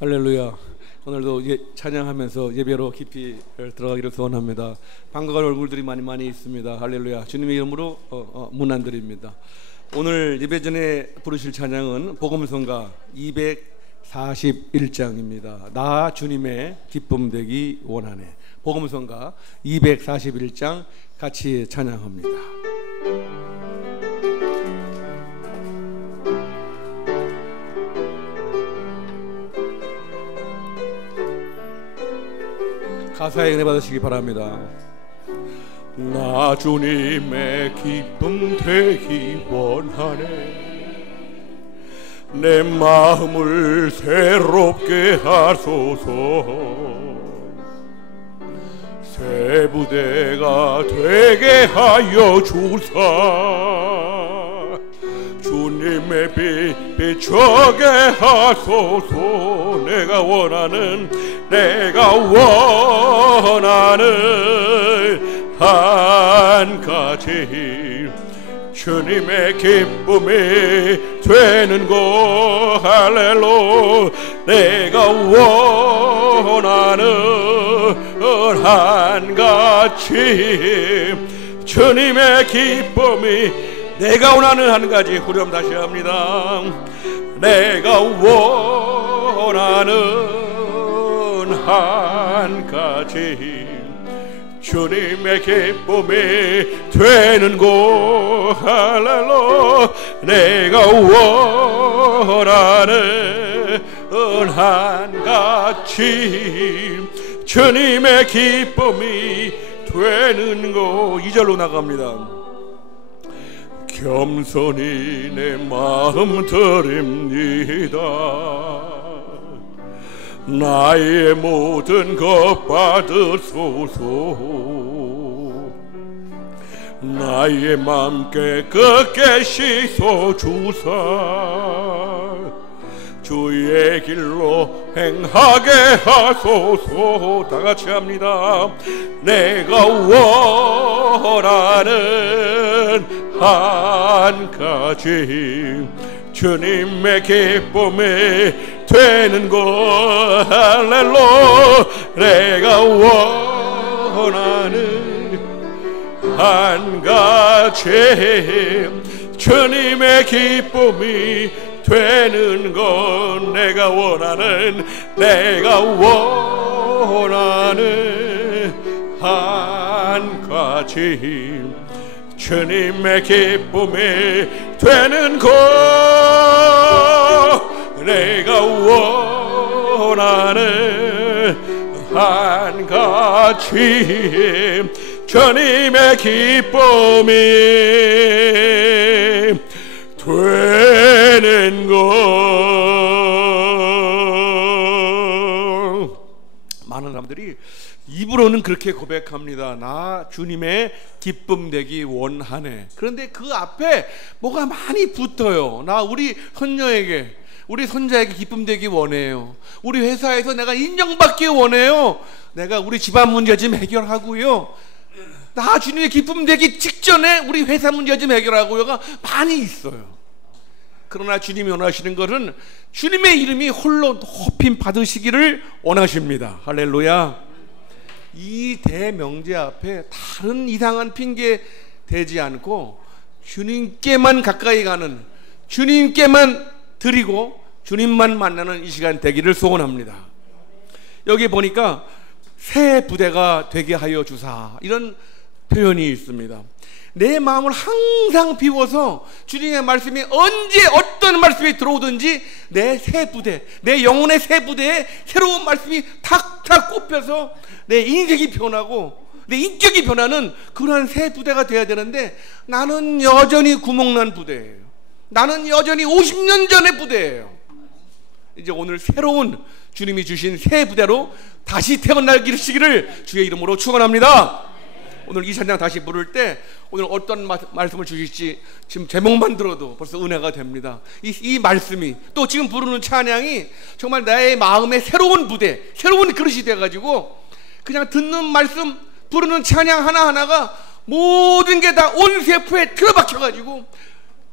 할렐루야. 오늘도 찬양하면서 예배로 깊이 들어가기를 소원합니다. 반가운 얼굴들이 많이 있습니다. 할렐루야. 주님의 이름으로 문안드립니다. 오늘 예배 전에 부르실 찬양은 복음성가 241장입니다. 나 주님의 기쁨 되기 원하네. 복음성가 241장 같이 찬양합니다. 가사에 은혜 받으시기 바랍니다. 나 주님의 기쁨 되기 원하네. 내 마음을 새롭게 하소서. 새 부대가 되게 하여 주사. 주님의 빛 비추게 하소서. 내가 원하는 한 가지 주님의 기쁨이 되는 곳. 할렐루야. 내가 원하는 한 가지 주님의 기쁨이, 내가 원하는 한 가지. 후렴 다시 합니다. 내가 원하는 한 가지 주님의 기쁨이 되는 곳. 할렐루야. 내가 원하는 한 가지 주님의 기쁨이 되는 곳. 2절로 나갑니다. 겸손히 내 마음 드립니다. 나의 모든 것 받으소서. 나의 맘 깨끗게 씻어 주사. 주의 길로 행하게 하소서. 다 같이 합니다. 내가 원하는 한 가지 주님의 기쁨이 되는 곳. 할렐루야. 내가 원하는 한 가지 주님의 기쁨이 되는 것. 내가 원하는 한 가지 주님의 기쁨이 되는 곳. 내가 원하는 한 가지 주님의 기쁨이 되는 것. 많은 사람들이 입으로는 그렇게 고백합니다. 나 주님의 기쁨 되기 원하네. 그런데 그 앞에 뭐가 많이 붙어요. 나 우리 손녀에게, 우리 손자에게 기쁨 되기 원해요. 우리 회사에서 내가 인정받기 원해요. 내가 우리 집안 문제 좀 해결하고요. 나 주님의 기쁨 되기 직전에 우리 회사 문제 좀 해결하고요가 많이 있어요. 그러나 주님이 원하시는 것은 주님의 이름이 홀로 높임 받으시기를 원하십니다. 할렐루야. 이 대명제 앞에 다른 이상한 핑계 대지 않고 주님께만 가까이 가는, 주님께만 드리고 주님만 만나는 이 시간 되기를 소원합니다. 여기 보니까 새 부대가 되게 하여 주사, 이런 표현이 있습니다. 내 마음을 항상 비워서 주님의 말씀이 언제 어떤 말씀이 들어오든지 내 새 부대, 내 영혼의 새 부대에 새로운 말씀이 탁탁 꼽혀서 내 인생이 변하고 내 인격이 변하는 그러한 새 부대가 되어야 되는데, 나는 여전히 구멍난 부대예요. 나는 여전히 50년 전의 부대예요. 이제 오늘 새로운 주님이 주신 새 부대로 다시 태어나기를 주의 이름으로 축원합니다. 오늘 이 찬양 다시 부를 때 오늘 어떤 말씀을 주실지 지금 제목만 들어도 벌써 은혜가 됩니다. 이 말씀이, 또 지금 부르는 찬양이 정말 나의 마음의 새로운 부대, 새로운 그릇이 돼가지고 그냥 듣는 말씀, 부르는 찬양 하나하나가 모든 게 다 온 세포에 틀어박혀가지고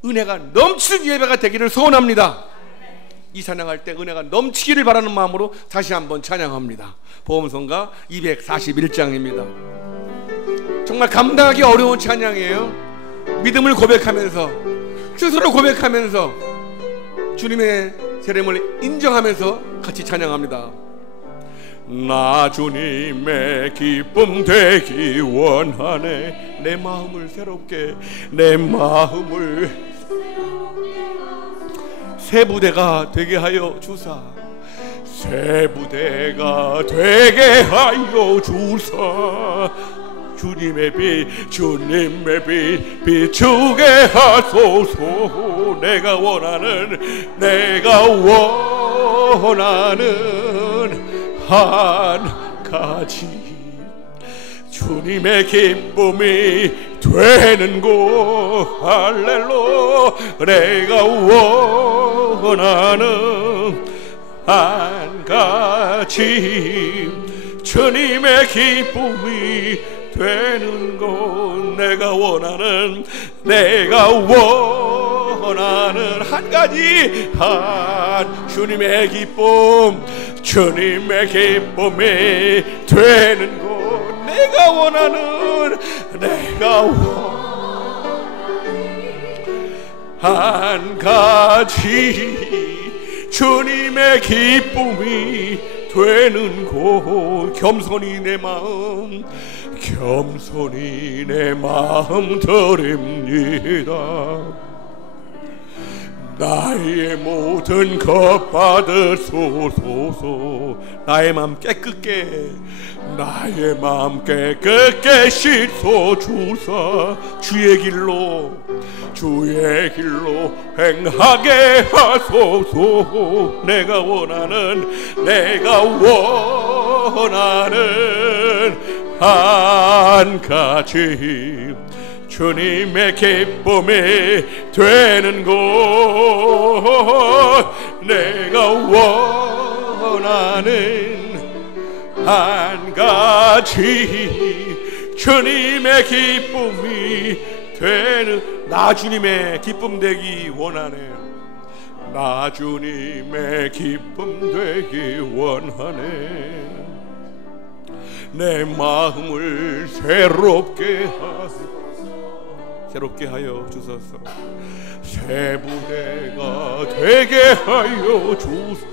은혜가 넘치는 예배가 되기를 소원합니다. 이 찬양할 때 은혜가 넘치기를 바라는 마음으로 다시 한번 찬양합니다. 보험성가 241장입니다. 정말 감당하기 어려운 찬양이에요. 믿음을 고백하면서, 스스로 고백하면서, 주님의 재림을 인정하면서 같이 찬양합니다. 나 주님의 기쁨 되기 원하네. 내 마음을 새롭게, 내 마음을 새 부대가 되게 하여 주사, 새 부대가 되게 하여 주사. 주님의 빛, 주님의 빛 비추게 하소서. 내가 원하는 한 가지, 주님의 기쁨이 되는 곳. 할렐루야. 내가 원하는 한 가지, 주님의 기쁨이 되는 곳. 내가 원하는 한 가지, 주님의 기쁨, 주님의 기쁨이 되는 곳. 내가 원하는 한 가지, 주님의 기쁨이 되는 곳. 겸손히 내 마음 드립니다. 나의 모든 것 받으소서. 나의 마음 깨끗게, 나의 마음 깨끗게 씻어 주사. 주의 길로 행하게 하소서. 내가 원하는 한 가지, 주님의 기쁨이 되는 곳. 내가 원하는 한 가지, 주님의 기쁨이 되는. 나 주님의 기쁨 되기 원하네. 나 주님의 기쁨 되기 원하네. 내 마음을 새롭게 하여 주소서. 새 부대가 되게 하여 주소서.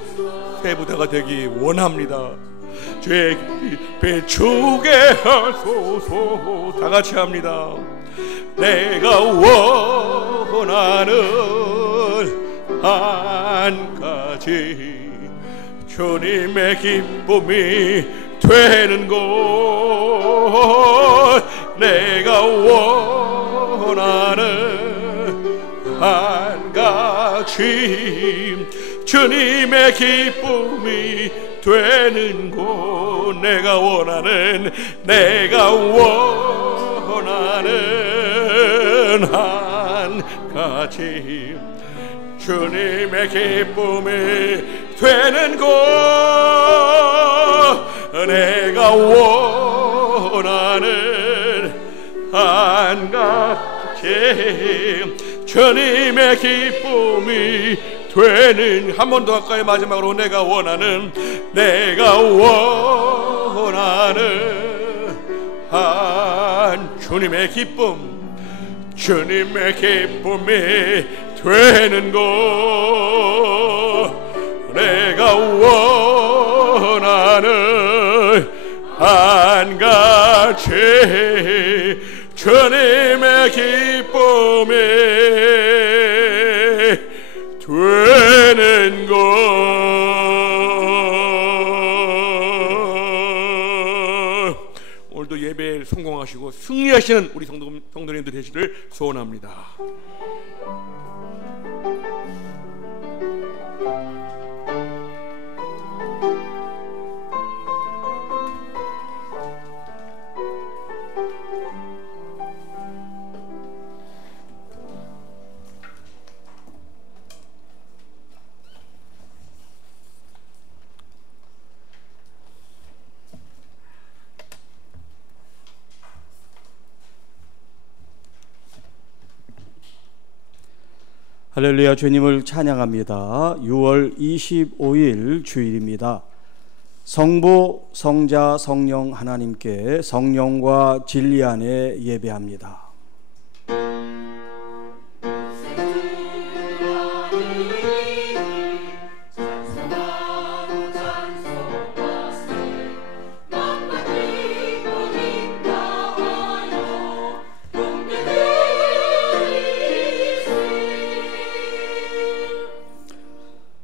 새 부대가 되기 원합니다. 죄 비추게 하소서. 다 같이 합니다. 내가 원하는 한 가지, 주님의 기쁨이 되는 곳. 내가 원하는 한 가지, 주님의 기쁨이 되는 곳. 내가 원하는 한 가지, 주님의 기쁨이 되는 곳. 내가 원하는 한 가지, 주님의 기쁨이 되는. 한 번 더 가까이 마지막으로 내가 원하는 한 주님의 기쁨, 주님의 기쁨이 되는 곳. 내가 원하는 한 가지, 주님의 기쁨이 되는 것. 오늘도 예배에 성공하시고 승리하시는 우리 성도님들 되시기를 소원합니다. 할렐루야, 주님을 찬양합니다. 6월 25일 주일입니다. 성부, 성자, 성령 하나님께 성령과 진리 안에 예배합니다.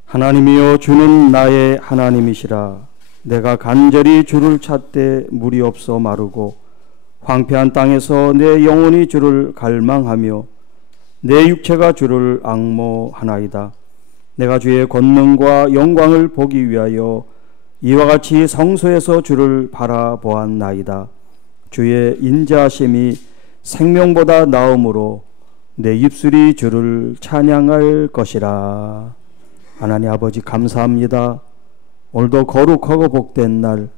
하나님이여, 주는 나의 하나님이시라. 내가 간절히 주를 찾되 물이 없어 마르고 황폐한 땅에서 내 영혼이 주를 갈망하며 내 육체가 주를 앙모하나이다. 내가 주의 권능과 영광을 보기 위하여 이와 같이 성소에서 주를 바라보았나이다. 주의 인자하심이 생명보다 나음으로 내 입술이 주를 찬양할 것이라. 하나님 아버지, 감사합니다. 오늘도 거룩하고 복된 날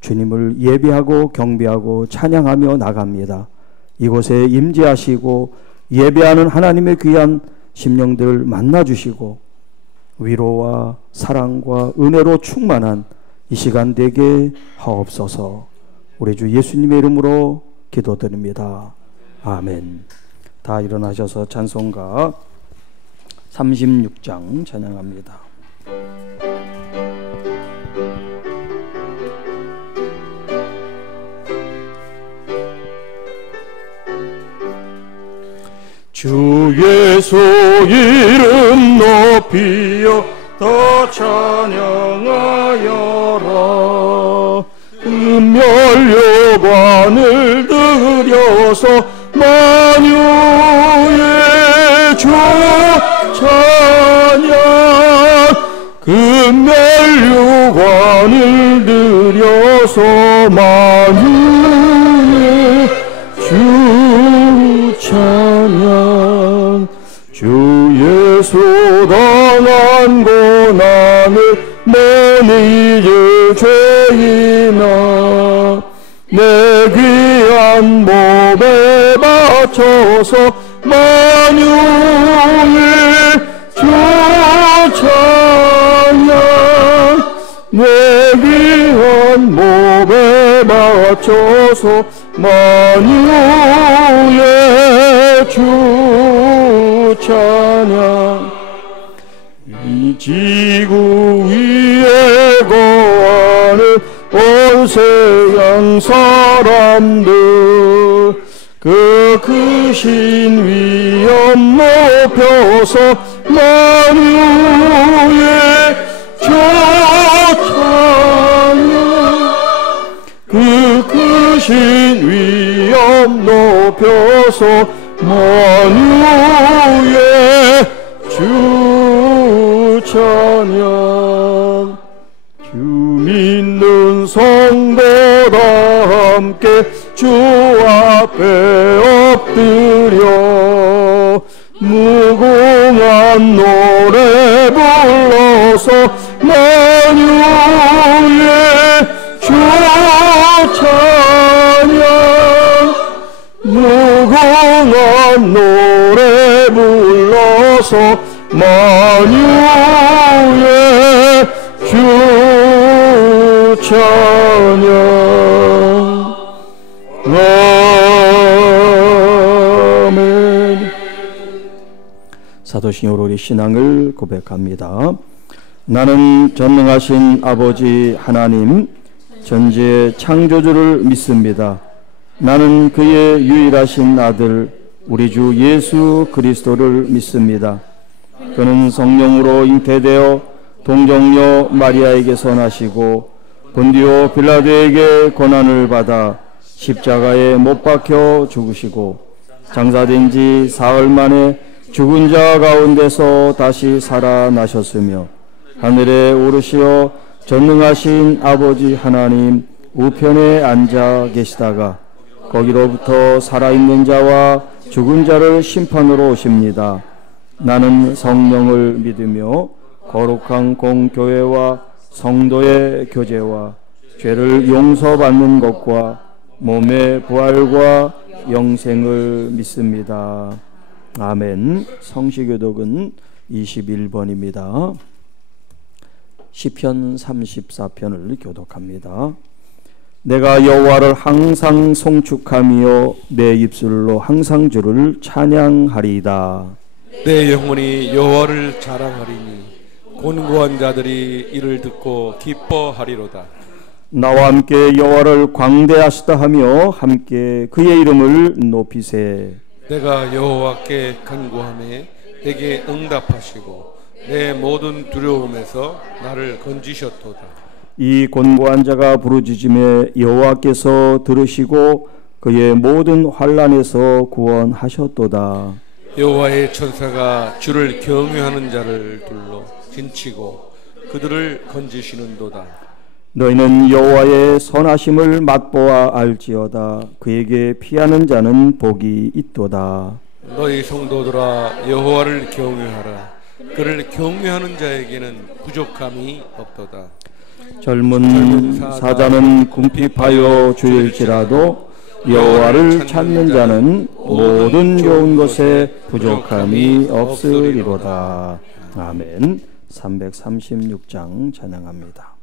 주님을 예배하고 경배하고 찬양하며 나갑니다. 이곳에 임재하시고 예배하는 하나님의 귀한 심령들 만나주시고 위로와 사랑과 은혜로 충만한 이 시간 되게 하옵소서. 우리 주 예수님의 이름으로 기도드립니다. 아멘. 다 일어나셔서 찬송가 36장 찬양합니다. 주 예수 이름 높이어 더 찬양하여라. 은멸요관을 들여서 만유의 주 찬양. 금멸요관을 들여서 만유의 주 찬양. 주 예수 당한 고난을 못 잊을 죄인아, 내 귀한 몸에 바쳐서 만유의 주 찬양. 내 귀한 몸에 바쳐서 만유의 주 찬양. 이 지구 위에 거하는 온 세상 사람들, 그 크신 위엄 높여서 만유의 주 찬양. 그 크신 위엄 높여서 만유의 주 찬양. 주 믿는 성도다 함께 주 앞에 엎드려 무궁한 노래 불러서 만유의 주 찬양. 무궁한 노래 불러서 만유의 주 찬양. 아멘. 사도신경으로 우리 신앙을 고백합니다. 나는 전능하신 아버지 하나님 전지의 창조주를 믿습니다. 나는 그의 유일하신 아들 우리 주 예수 그리스도를 믿습니다. 그는 성령으로 잉태되어 동정녀 마리아에게서 나시고 본디오 빌라도에게 고난을 받아 십자가에 못 박혀 죽으시고 장사된 지 사흘 만에 죽은 자 가운데서 다시 살아나셨으며 하늘에 오르시어 전능하신 아버지 하나님 우편에 앉아 계시다가 거기로부터 살아있는 자와 죽은 자를 심판으로 오십니다. 나는 성령을 믿으며 거룩한 공교회와 성도의 교제와 죄를 용서받는 것과 몸의 부활과 영생을 믿습니다. 아멘. 성시교독은 21번입니다. 시편 34편을 교독합니다. 내가 여호와를 항상 송축하며 내 입술로 항상 주를 찬양하리이다. 내 영혼이 여호와를 자랑하리니 곤고한 자들이 이를 듣고 기뻐하리로다. 나와 함께 여호와를 광대하시다 하며 함께 그의 이름을 높이세. 내가 여호와께 간구하매 내게 응답하시고 내 모든 두려움에서 나를 건지셨도다. 이 곤고한 자가 부르짖음에 여호와께서 들으시고 그의 모든 환난에서 구원하셨도다. 여호와의 천사가 주를 경외하는 자를 둘러 진치고 그들을 건지시는도다. 너희는 여호와의 선하심을 맛보아 알지어다. 그에게 피하는 자는 복이 있도다. 너희 성도들아 여호와를 경외하라. 그를 경외하는 자에게는 부족함이 없도다. 젊은 사자는 궁핍하여 주일지라도 여호와를 찾는 자는 모든 좋은 것에 부족함이 없으리로다. 아멘. 336장 찬양합니다.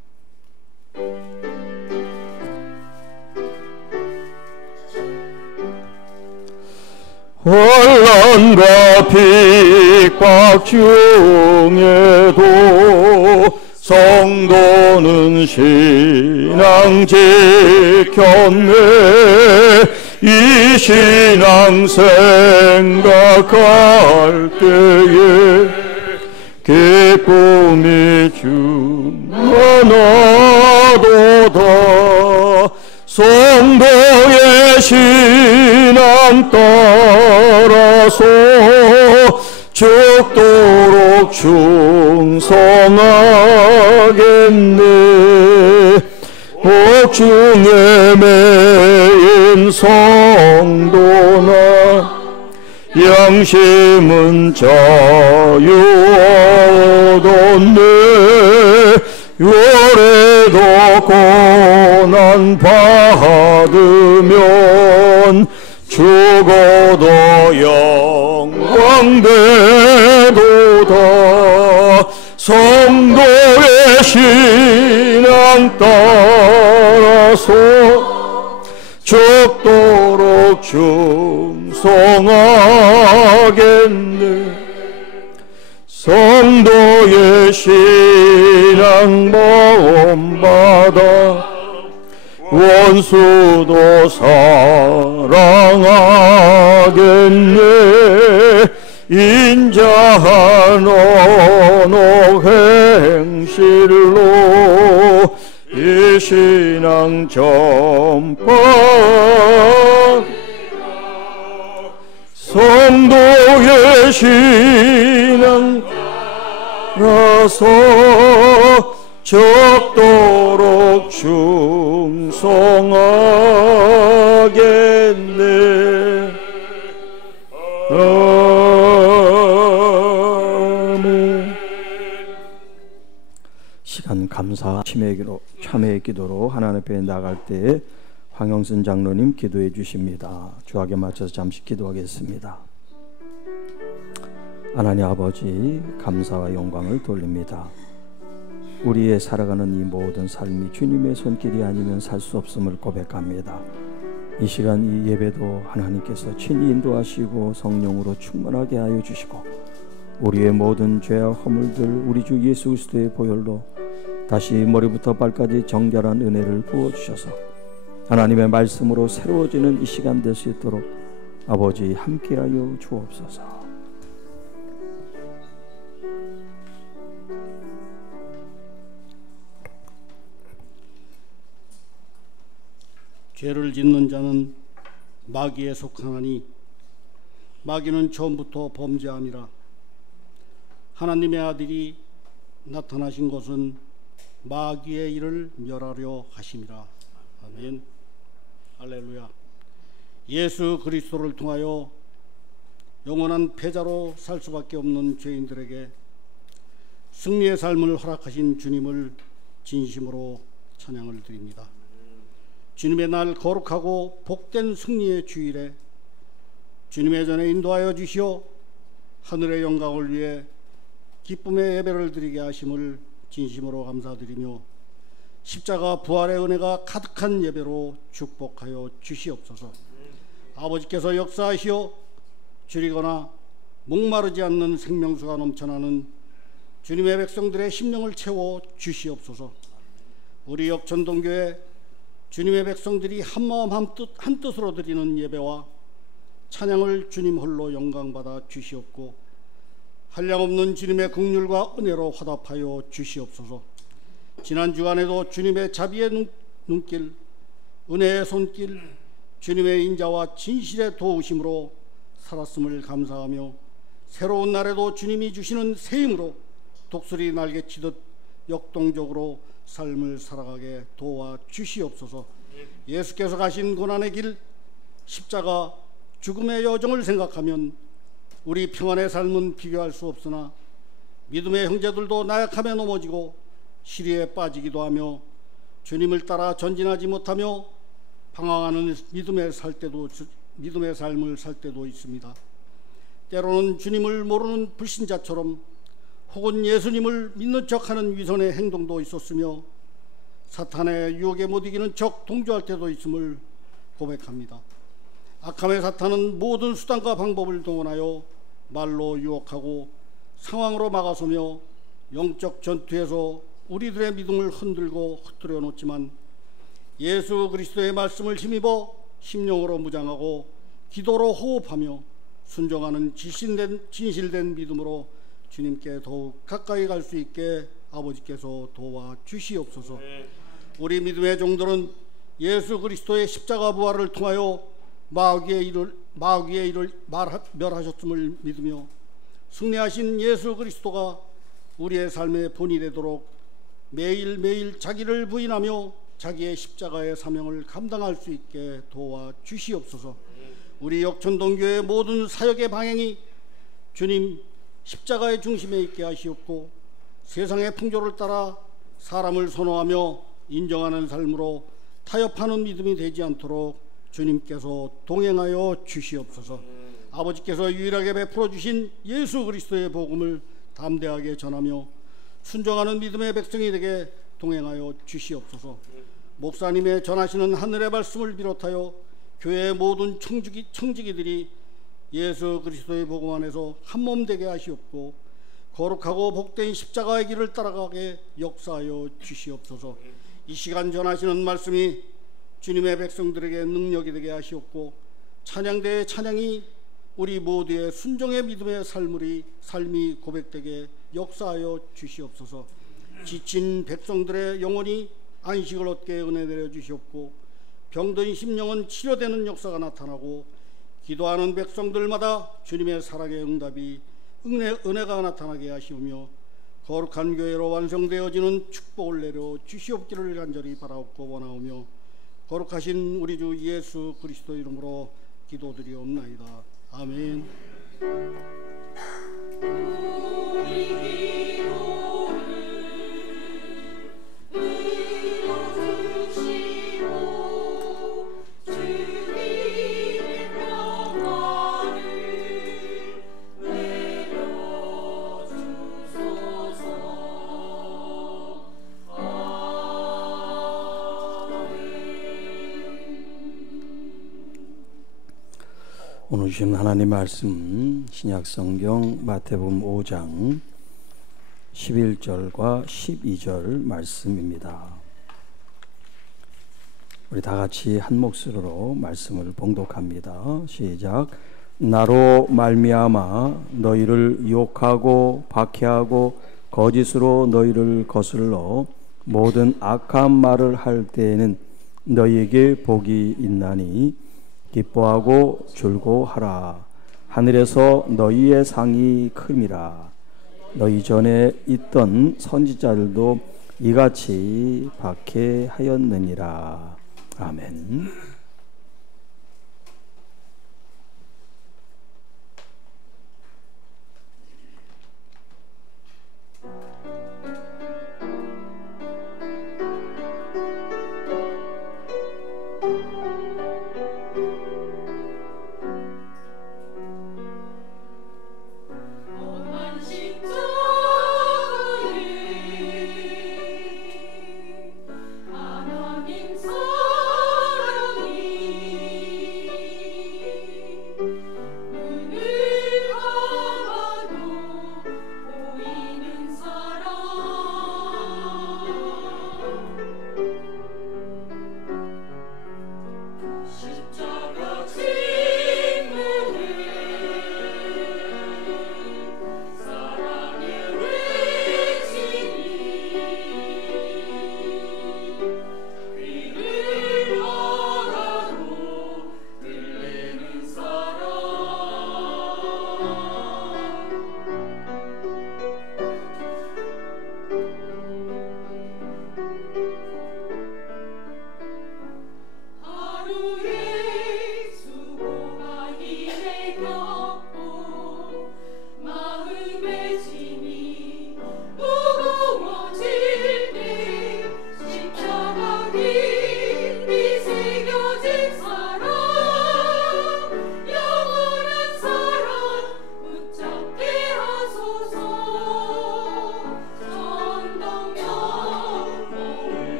환난과 핍박 중에도 성도는 신앙 지켰네. 이 신앙 생각할 때에 기쁨이 충만하도다. 성도의 신앙 따라서 죽도록 충성하겠네. 옥중에 매인 성도나 양심은 자유 얻었네. 요래도 고난 받으면 죽어도 영광되도다. 성도의 신앙 따라서 죽도록 충성하겠네. 성도의 신앙 모험받아 원수도 사랑하겠네. 인자한 언어 행실로 이 신앙 전파. 성도의 신앙 라서 적도록 충성하겠네. 아멘. 시간 감사 참회의 기도로 하나님 앞에 나갈 때 황영선 장로님 기도해 주십니다. 주악에 맞춰서 잠시 기도하겠습니다. 하나님 아버지, 감사와 영광을 돌립니다. 우리의 살아가는 이 모든 삶이 주님의 손길이 아니면 살 수 없음을 고백합니다. 이 시간 이 예배도 하나님께서 친히 인도하시고 성령으로 충만하게 하여 주시고 우리의 모든 죄와 허물들 우리 주 예수 그리스도의 보혈로 다시 머리부터 발까지 정결한 은혜를 부어주셔서 하나님의 말씀으로 새로워지는 이 시간 될 수 있도록 아버지 함께하여 주옵소서. 죄를 짓는 자는 마귀에 속하나니 마귀는 처음부터 범죄함이라. 하나님의 아들이 나타나신 것은 마귀의 일을 멸하려 하심이라. 아멘. 할렐루야. 예수 그리스도를 통하여 영원한 패자로 살 수밖에 없는 죄인들에게 승리의 삶을 허락하신 주님을 진심으로 찬양을 드립니다. 주님의 날 거룩하고 복된 승리의 주일에 주님의 전에 인도하여 주시어 하늘의 영광을 위해 기쁨의 예배를 드리게 하심을 진심으로 감사드리며 십자가 부활의 은혜가 가득한 예배로 축복하여 주시옵소서. 아버지께서 역사하시어 줄이거나 목마르지 않는 생명수가 넘쳐나는 주님의 백성들의 심령을 채워 주시옵소서. 우리 역천동교회 주님의 백성들이 한마음 한뜻으로 드리는 예배와 찬양을 주님 홀로 영광받아 주시옵고 한량없는 주님의 긍휼과 은혜로 화답하여 주시옵소서. 지난 주간에도 주님의 자비의 눈길, 은혜의 손길, 주님의 인자와 진실의 도우심으로 살았음을 감사하며 새로운 날에도 주님이 주시는 새 힘으로 독수리 날개치듯 역동적으로 삶을 살아가게 도와 주시옵소서. 예수께서 가신 고난의 길, 십자가, 죽음의 여정을 생각하면 우리 평안의 삶은 비교할 수 없으나 믿음의 형제들도 나약함에 넘어지고 시리에 빠지기도 하며 주님을 따라 전진하지 못하며 방황하는 믿음의 삶을 살 때도 있습니다. 때로는 주님을 모르는 불신자처럼 혹은 예수님을 믿는 척하는 위선의 행동도 있었으며 사탄의 유혹에 못 이기는 척 동조할 때도 있음을 고백합니다. 악함의 사탄은 모든 수단과 방법을 동원하여 말로 유혹하고 상황으로 막아서며 영적 전투에서 우리들의 믿음을 흔들고 흩뜨려 놓지만 예수 그리스도의 말씀을 힘입어 심령으로 무장하고 기도로 호흡하며 순종하는 진실된 믿음으로 주님께 더욱 가까이 갈 수 있게 아버지께서 도와 주시옵소서. 우리 믿음의 종들은 예수 그리스도의 십자가 부활을 통하여 마귀의 일을 멸하셨음을 믿으며 승리하신 예수 그리스도가 우리의 삶의 본이 되도록 매일매일 자기를 부인하며 자기의 십자가의 사명을 감당할 수 있게 도와 주시옵소서. 우리 역천동교의 모든 사역의 방향이 주님 십자가의 중심에 있게 하시옵고 세상의 풍조를 따라 사람을 선호하며 인정하는 삶으로 타협하는 믿음이 되지 않도록 주님께서 동행하여 주시옵소서. 아버지께서 유일하게 베풀어 주신 예수 그리스도의 복음을 담대하게 전하며 순종하는 믿음의 백성이 되게 동행하여 주시옵소서. 목사님의 전하시는 하늘의 말씀을 비롯하여 교회의 모든 청지기들이 예수 그리스도의 복음 안에서 한몸 되게 하시옵고 거룩하고 복된 십자가의 길을 따라가게 역사하여 주시옵소서. 이 시간 전하시는 말씀이 주님의 백성들에게 능력이 되게 하시옵고 찬양대의 찬양이 우리 모두의 순종의 믿음의 삶이 고백되게 역사하여 주시옵소서. 지친 백성들의 영혼이 안식을 얻게 은혜 내려 주시옵고 병든 심령은 치료되는 역사가 나타나고 기도하는 백성들마다 주님의 사랑의 은혜가 나타나게 하시오며 거룩한 교회로 완성되어지는 축복을 내려 주시옵기를 간절히 바라옵고 원하오며 거룩하신 우리 주 예수 그리스도 이름으로 기도드리옵나이다. 아멘. 오늘 주신 하나님 말씀 신약성경 마태복음 5장 11절과 12절 말씀입니다. 우리 다 같이 한 목소리로 말씀을 봉독합니다. 시작. 나로 말미암아 너희를 유혹하고 박해하고 거짓으로 너희를 거슬러 모든 악한 말을 할 때에는 너희에게 복이 있나니 기뻐하고 즐거워하라. 하늘에서 너희의 상이 큼이라. 너희 전에 있던 선지자들도 이같이 박해하였느니라. 아멘.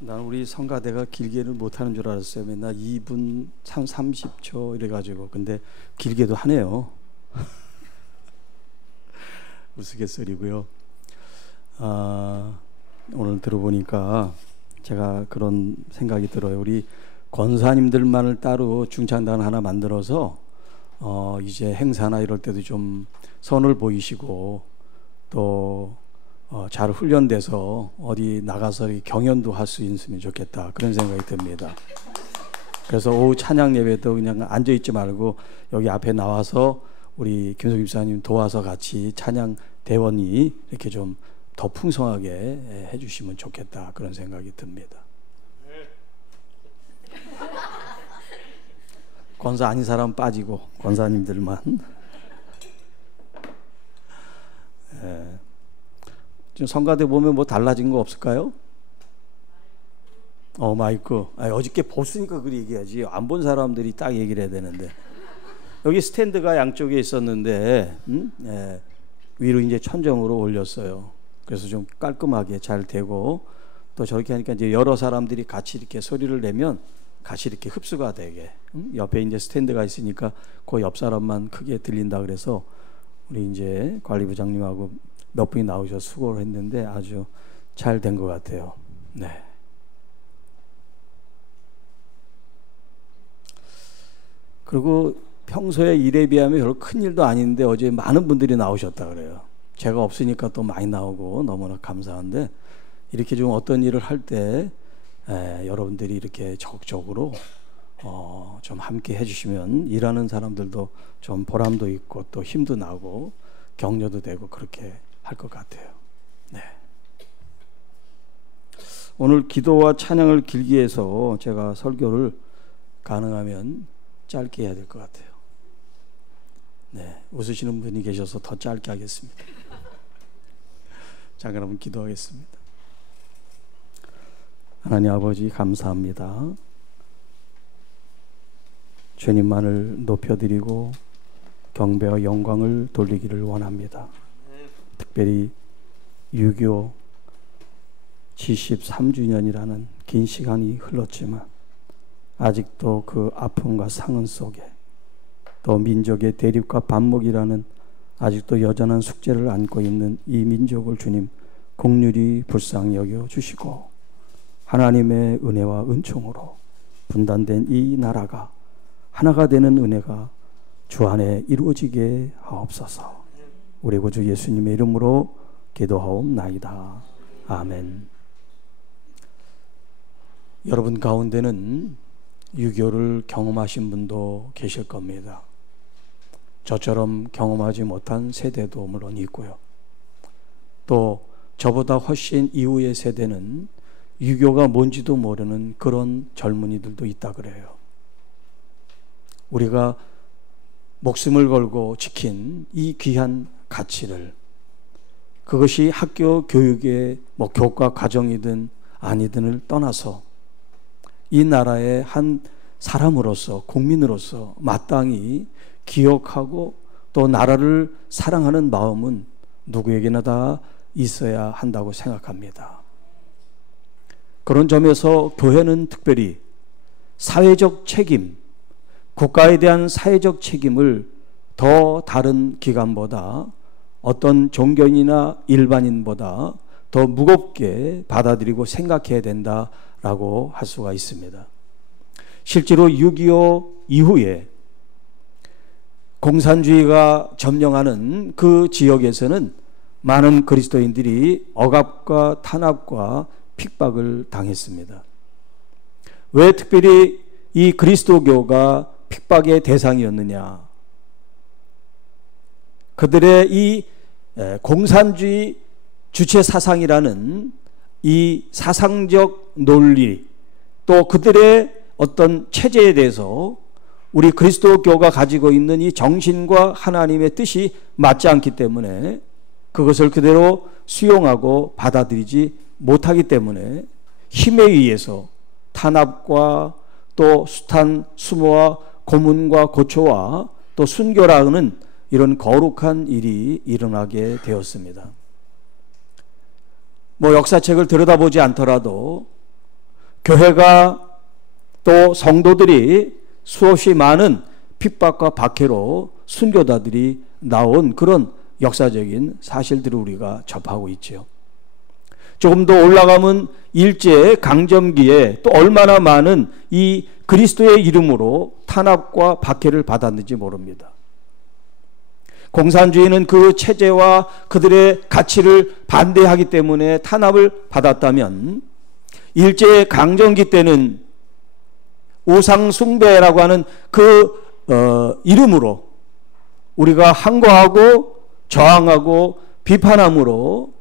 난 우리 성가대가 길게는 못하는 줄 알았어요. 맨날 2분 30초 이래가지고. 근데 길게도 하네요. 우스갯소리고요. 오늘 들어보니까 제가 그런 생각이 들어요. 우리 권사님들만을 따로 중창단 하나 만들어서 이제 행사나 이럴 때도 좀 선을 보이시고 또 잘 훈련돼서 어디 나가서 경연도 할 수 있으면 좋겠다, 그런 생각이 듭니다. 그래서 오후 찬양 예배도 그냥 앉아있지 말고 여기 앞에 나와서 우리 김성김 집사님 도와서 같이 찬양 대원이 이렇게 좀 더 풍성하게 해주시면 좋겠다, 그런 생각이 듭니다. 권사 아닌 사람 빠지고 권사님들만. 지금 성가대 보면 뭐 달라진 거 없을까요? 마이크. 어저께 봤으니까 그렇게 얘기하지. 안 본 사람들이 딱 얘기를 해야 되는데. 여기 스탠드가 양쪽에 있었는데 위로 이제 천정으로 올렸어요. 그래서 좀 깔끔하게 잘 되고, 또 저렇게 하니까 이제 여러 사람들이 같이 이렇게 소리를 내면 같이 이렇게 흡수가 되게. 옆에 이제 스탠드가 있으니까 그 옆 사람만 크게 들린다 그래서 우리 이제 관리부장님하고 몇 분이 나오셔서 수고를 했는데 아주 잘 된 것 같아요. 네. 그리고 평소에 일에 비하면 별로 큰 일도 아닌데 어제 많은 분들이 나오셨다 그래요. 제가 없으니까 또 많이 나오고 너무나 감사한데, 이렇게 좀 어떤 일을 할 때 여러분들이 이렇게 적극적으로 좀 함께 해주시면 일하는 사람들도 좀 보람도 있고 또 힘도 나고 격려도 되고 그렇게 할 것 같아요. 네. 오늘 기도와 찬양을 길게 해서 제가 설교를 가능하면 짧게 해야 될 것 같아요. 네, 웃으시는 분이 계셔서 더 짧게 하겠습니다. 자, 그러면 기도하겠습니다. 하나님 아버지, 감사합니다. 주님만을 높여드리고 경배와 영광을 돌리기를 원합니다. 특별히 6.25 73주년이라는 긴 시간이 흘렀지만 아직도 그 아픔과 상흔 속에, 또 민족의 대립과 반목이라는 아직도 여전한 숙제를 안고 있는 이 민족을 주님 긍휼히 불쌍히 여겨 주시고, 하나님의 은혜와 은총으로 분단된 이 나라가 하나가 되는 은혜가 주 안에 이루어지게 하옵소서. 우리 구주 예수님의 이름으로 기도하옵나이다. 아멘. 여러분 가운데는 6.25를 경험하신 분도 계실 겁니다. 저처럼 경험하지 못한 세대도 물론 있고요. 또 저보다 훨씬 이후의 세대는 6.25가 뭔지도 모르는 그런 젊은이들도 있다 그래요. 우리가 목숨을 걸고 지킨 이 귀한 가치를, 그것이 학교 교육의 교과 과정이든 아니든을 떠나서 이 나라의 한 사람으로서, 국민으로서 마땅히 기억하고 또 나라를 사랑하는 마음은 누구에게나 다 있어야 한다고 생각합니다. 그런 점에서 교회는 특별히 사회적 책임, 국가에 대한 사회적 책임을 더 다른 기관보다, 어떤 종교인이나 일반인보다 더 무겁게 받아들이고 생각해야 된다라고 할 수가 있습니다. 실제로 6.25 이후에 공산주의가 점령하는 그 지역에서는 많은 그리스도인들이 억압과 탄압과 핍박을 당했습니다. 왜 특별히 이 그리스도교가 핍박의 대상이었느냐? 그들의 이 공산주의 주체 사상이라는 이 사상적 논리, 또 그들의 어떤 체제에 대해서 우리 그리스도교가 가지고 있는 이 정신과 하나님의 뜻이 맞지 않기 때문에 그것을 그대로 수용하고 받아들이지 못하기 때문에 힘에 의해서 탄압과 또 숱한 수모와 고문과 고초와 또 순교라는 이런 거룩한 일이 일어나게 되었습니다. 역사책을 들여다보지 않더라도 교회가 또 성도들이 수없이 많은 핍박과 박해로 순교자들이 나온 그런 역사적인 사실들을 우리가 접하고 있죠. 조금 더 올라가면 일제 강점기에 또 얼마나 많은 이 그리스도의 이름으로 탄압과 박해를 받았는지 모릅니다. 공산주의는 그 체제와 그들의 가치를 반대하기 때문에 탄압을 받았다면, 일제 강점기 때는 우상숭배라고 하는 그 이름으로 우리가 항거하고 저항하고 비판함으로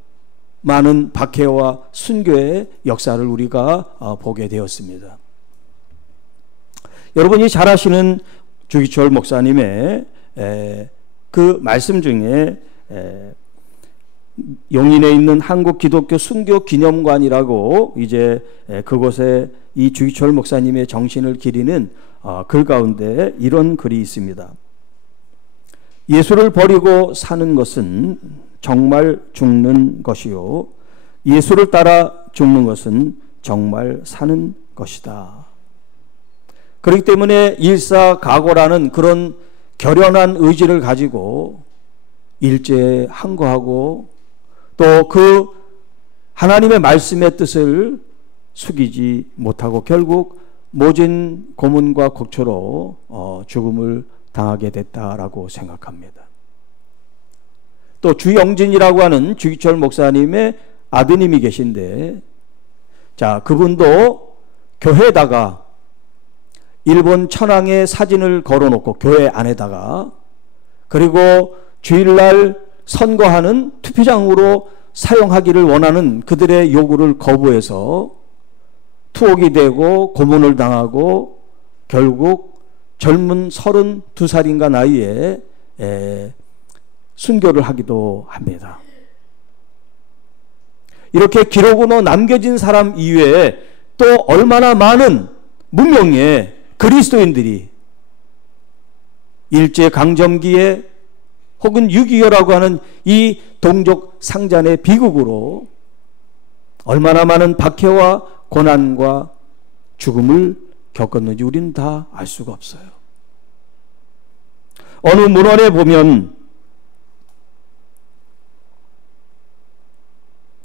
많은 박해와 순교의 역사를 우리가 보게 되었습니다. 여러분이 잘 아시는 주기철 목사님의 그 말씀 중에 용인에 있는 한국 기독교 순교 기념관이라고 이제 그곳에 이 주기철 목사님의 정신을 기리는 글 가운데 이런 글이 있습니다. 예수를 버리고 사는 것은 정말 죽는 것이요, 예수를 따라 죽는 것은 정말 사는 것이다. 그렇기 때문에 일사각오라는 그런 결연한 의지를 가지고 일제에 항거하고 또 그 하나님의 말씀의 뜻을 숙이지 못하고 결국 모진 고문과 곡초로 죽음을 당하게 됐다라고 생각합니다. 또 주영진이라고 하는 주기철 목사님의 아드님이 계신데, 자, 그분도 교회에다가 일본 천황의 사진을 걸어놓고 교회 안에다가, 그리고 주일날 선거하는 투표장으로 사용하기를 원하는 그들의 요구를 거부해서 투옥이 되고 고문을 당하고 결국 젊은 32살인가 나이에 순교를 하기도 합니다. 이렇게 기록으로 남겨진 사람 이외에 또 얼마나 많은 무명의 그리스도인들이 일제강점기에 혹은 6.25라고 하는 이 동족 상잔의 비극으로 얼마나 많은 박해와 고난과 죽음을 겪었는지 우리는 다 알 수가 없어요. 어느 문헌에 보면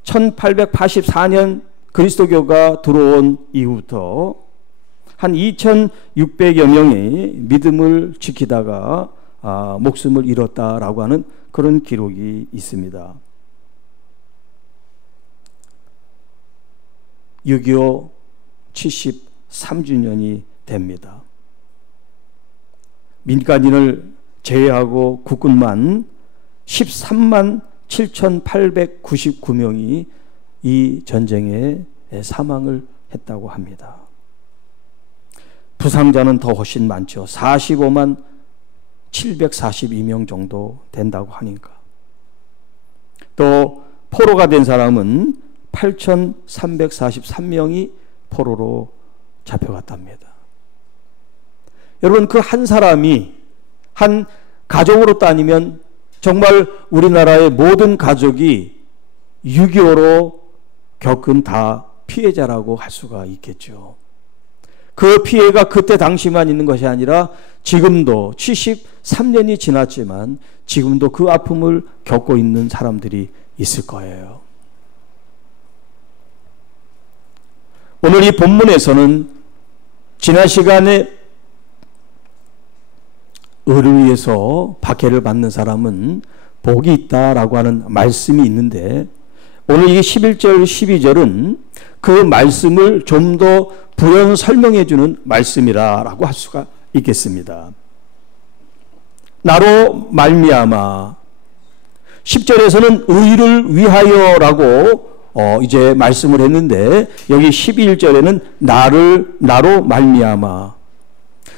1884년 그리스도교가 들어온 이후부터 한 2600여 명이 믿음을 지키다가 목숨을 잃었다라고 하는 그런 기록이 있습니다. 6.25 73주년이 됩니다. 민간인을 제외하고 국군만 13만 7,899명이 이 전쟁에 사망을 했다고 합니다. 부상자는 더 훨씬 많죠. 45만 742명 정도 된다고 하니까. 또 포로가 된 사람은 8,343명이 포로로 잡혀갔답니다. 여러분, 그 한 사람이 한 가족으로 따지면 정말 우리나라의 모든 가족이 6.25로 겪은 다 피해자라고 할 수가 있겠죠. 그 피해가 그때 당시만 있는 것이 아니라 지금도 73년이 지났지만 지금도 그 아픔을 겪고 있는 사람들이 있을 거예요. 오늘 이 본문에서는 지난 시간에 의를 위해서 박해를 받는 사람은 복이 있다라고 하는 말씀이 있는데, 오늘 이 11절 12절은 그 말씀을 좀 더 부연 설명해 주는 말씀이라고 할 수가 있겠습니다. 나로 말미암아, 10절에서는 의를 위하여라고 이제 말씀을 했는데, 여기 11절에는 나로 말미암아,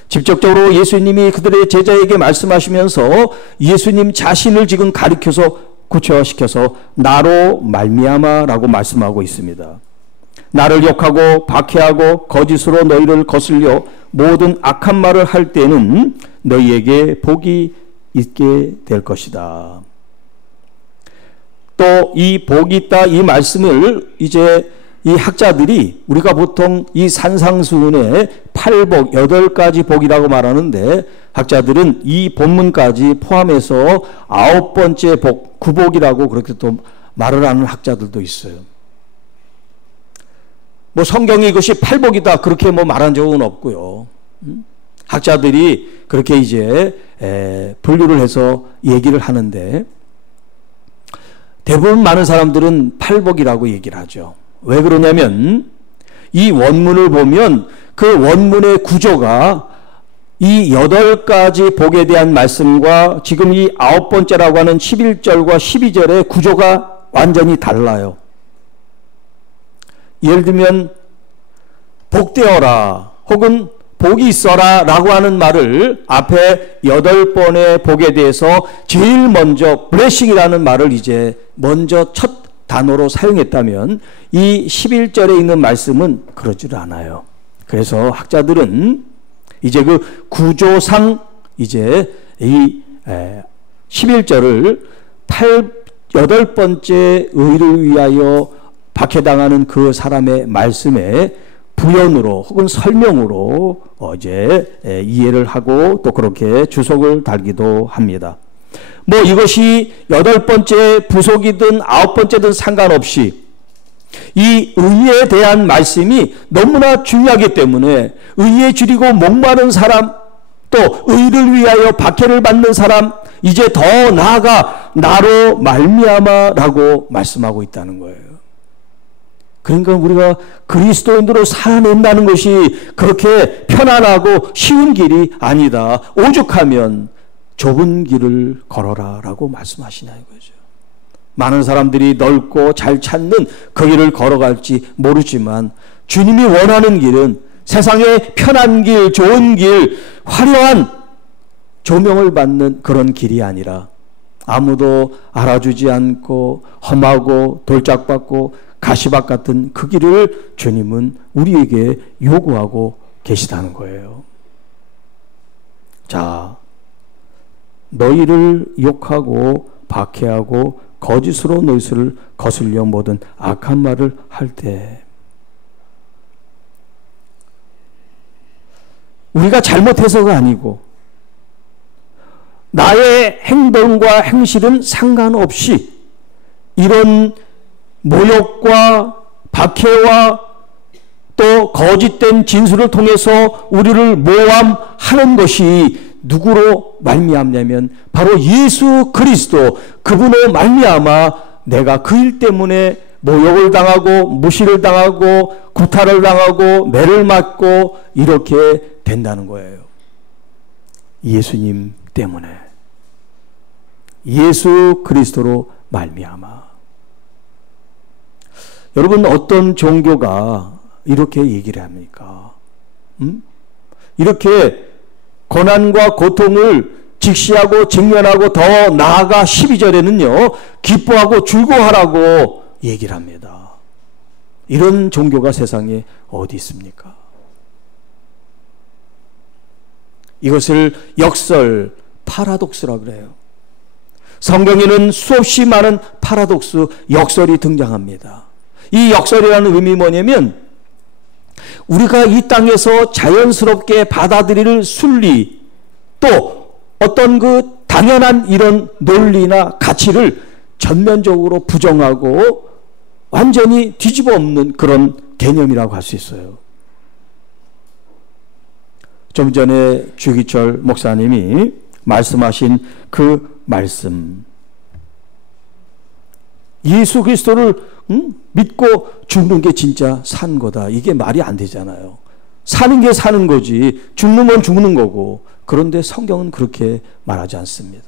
직접적으로 예수님이 그들의 제자에게 말씀하시면서 예수님 자신을 지금 가리켜서 구체화시켜서 나로 말미암아라고 말씀하고 있습니다. 나를 욕하고 박해하고 거짓으로 너희를 거슬려 모든 악한 말을 할 때는 너희에게 복이 있게 될 것이다. 또 이 복이 있다 이 말씀을 이제 이 학자들이 우리가 보통 이 산상수훈의 8복, 8가지 복이라고 말하는데 학자들은 이 본문까지 포함해서 9번째 복, 9복이라고 그렇게 또 말을 하는 학자들도 있어요. 뭐 성경이 이것이 8복이다 그렇게 뭐 말한 적은 없고요. 학자들이 그렇게 이제 분류를 해서 얘기를 하는데 대부분 많은 사람들은 8복이라고 얘기를 하죠. 왜 그러냐면 이 원문을 보면 그 원문의 구조가 이 8가지 복에 대한 말씀과 지금 이 9번째라고 하는 11절과 12절의 구조가 완전히 달라요. 예를 들면 복되어라 혹은 복이 있어라 라고 하는 말을 앞에 8번의 복에 대해서 제일 먼저 blessing이라는 말을 이제 먼저 첫 단어로 사용했다면 이 11절에 있는 말씀은 그러질 않아요. 그래서 학자들은 이제 그 구조상 이제 이 11절을 8번째 의를 위하여 박해당하는 그 사람의 말씀에 부연으로 혹은 설명으로 이제 이해를 하고 또 그렇게 주석을 달기도 합니다. 뭐 이것이 8번째 부속이든 9번째든 상관없이 이 의에 대한 말씀이 너무나 중요하기 때문에 의에 줄이고 목마른 사람 또 의를 위하여 박해를 받는 사람 이제 더 나아가 나로 말미암아라고 말씀하고 있다는 거예요. 그러니까 우리가 그리스도인으로 살아낸다는 것이 그렇게 편안하고 쉬운 길이 아니다. 오죽하면 좁은 길을 걸어라 라고 말씀하시냐 이거죠. 많은 사람들이 넓고 잘 찾는 그 길을 걸어갈지 모르지만 주님이 원하는 길은 세상의 편한 길, 좋은 길, 화려한 조명을 받는 그런 길이 아니라 아무도 알아주지 않고 험하고 돌짝받고 가시밭 같은 그 길을 주님은 우리에게 요구하고 계시다는 거예요. 자, 너희를 욕하고 박해하고 거짓으로 너희를 거슬려 모든 악한 말을 할 때 우리가 잘못해서가 아니고 나의 행동과 행실은 상관없이 이런 모욕과 박해와 또 거짓된 진술을 통해서 우리를 모함하는 것이 누구로 말미암냐면 바로 예수 그리스도 그분의 말미암아 내가 그 일 때문에 모욕을 당하고 무시를 당하고 구타를 당하고 매를 맞고 이렇게 된다는 거예요. 예수님 때문에 예수 그리스도로 말미암아. 여러분 어떤 종교가 이렇게 얘기를 합니까? 이렇게 고난과 고통을 직시하고 직면하고 더 나아가 12절에는요 기뻐하고 즐거워하라고 얘기를 합니다. 이런 종교가 세상에 어디 있습니까? 이것을 역설 파라독스라고 그래요. 성경에는 수없이 많은 파라독스 역설이 등장합니다. 이 역설이라는 의미 뭐냐면 우리가 이 땅에서 자연스럽게 받아들일 순리 또 어떤 그 당연한 이런 논리나 가치를 전면적으로 부정하고 완전히 뒤집어 엎는 그런 개념이라고 할 수 있어요. 좀 전에 주기철 목사님이 말씀하신 그 말씀 예수 그리스도를 믿고 죽는 게 진짜 산 거다. 이게 말이 안 되잖아요. 사는 게 사는 거지 죽는 건 죽는 거고 그런데 성경은 그렇게 말하지 않습니다.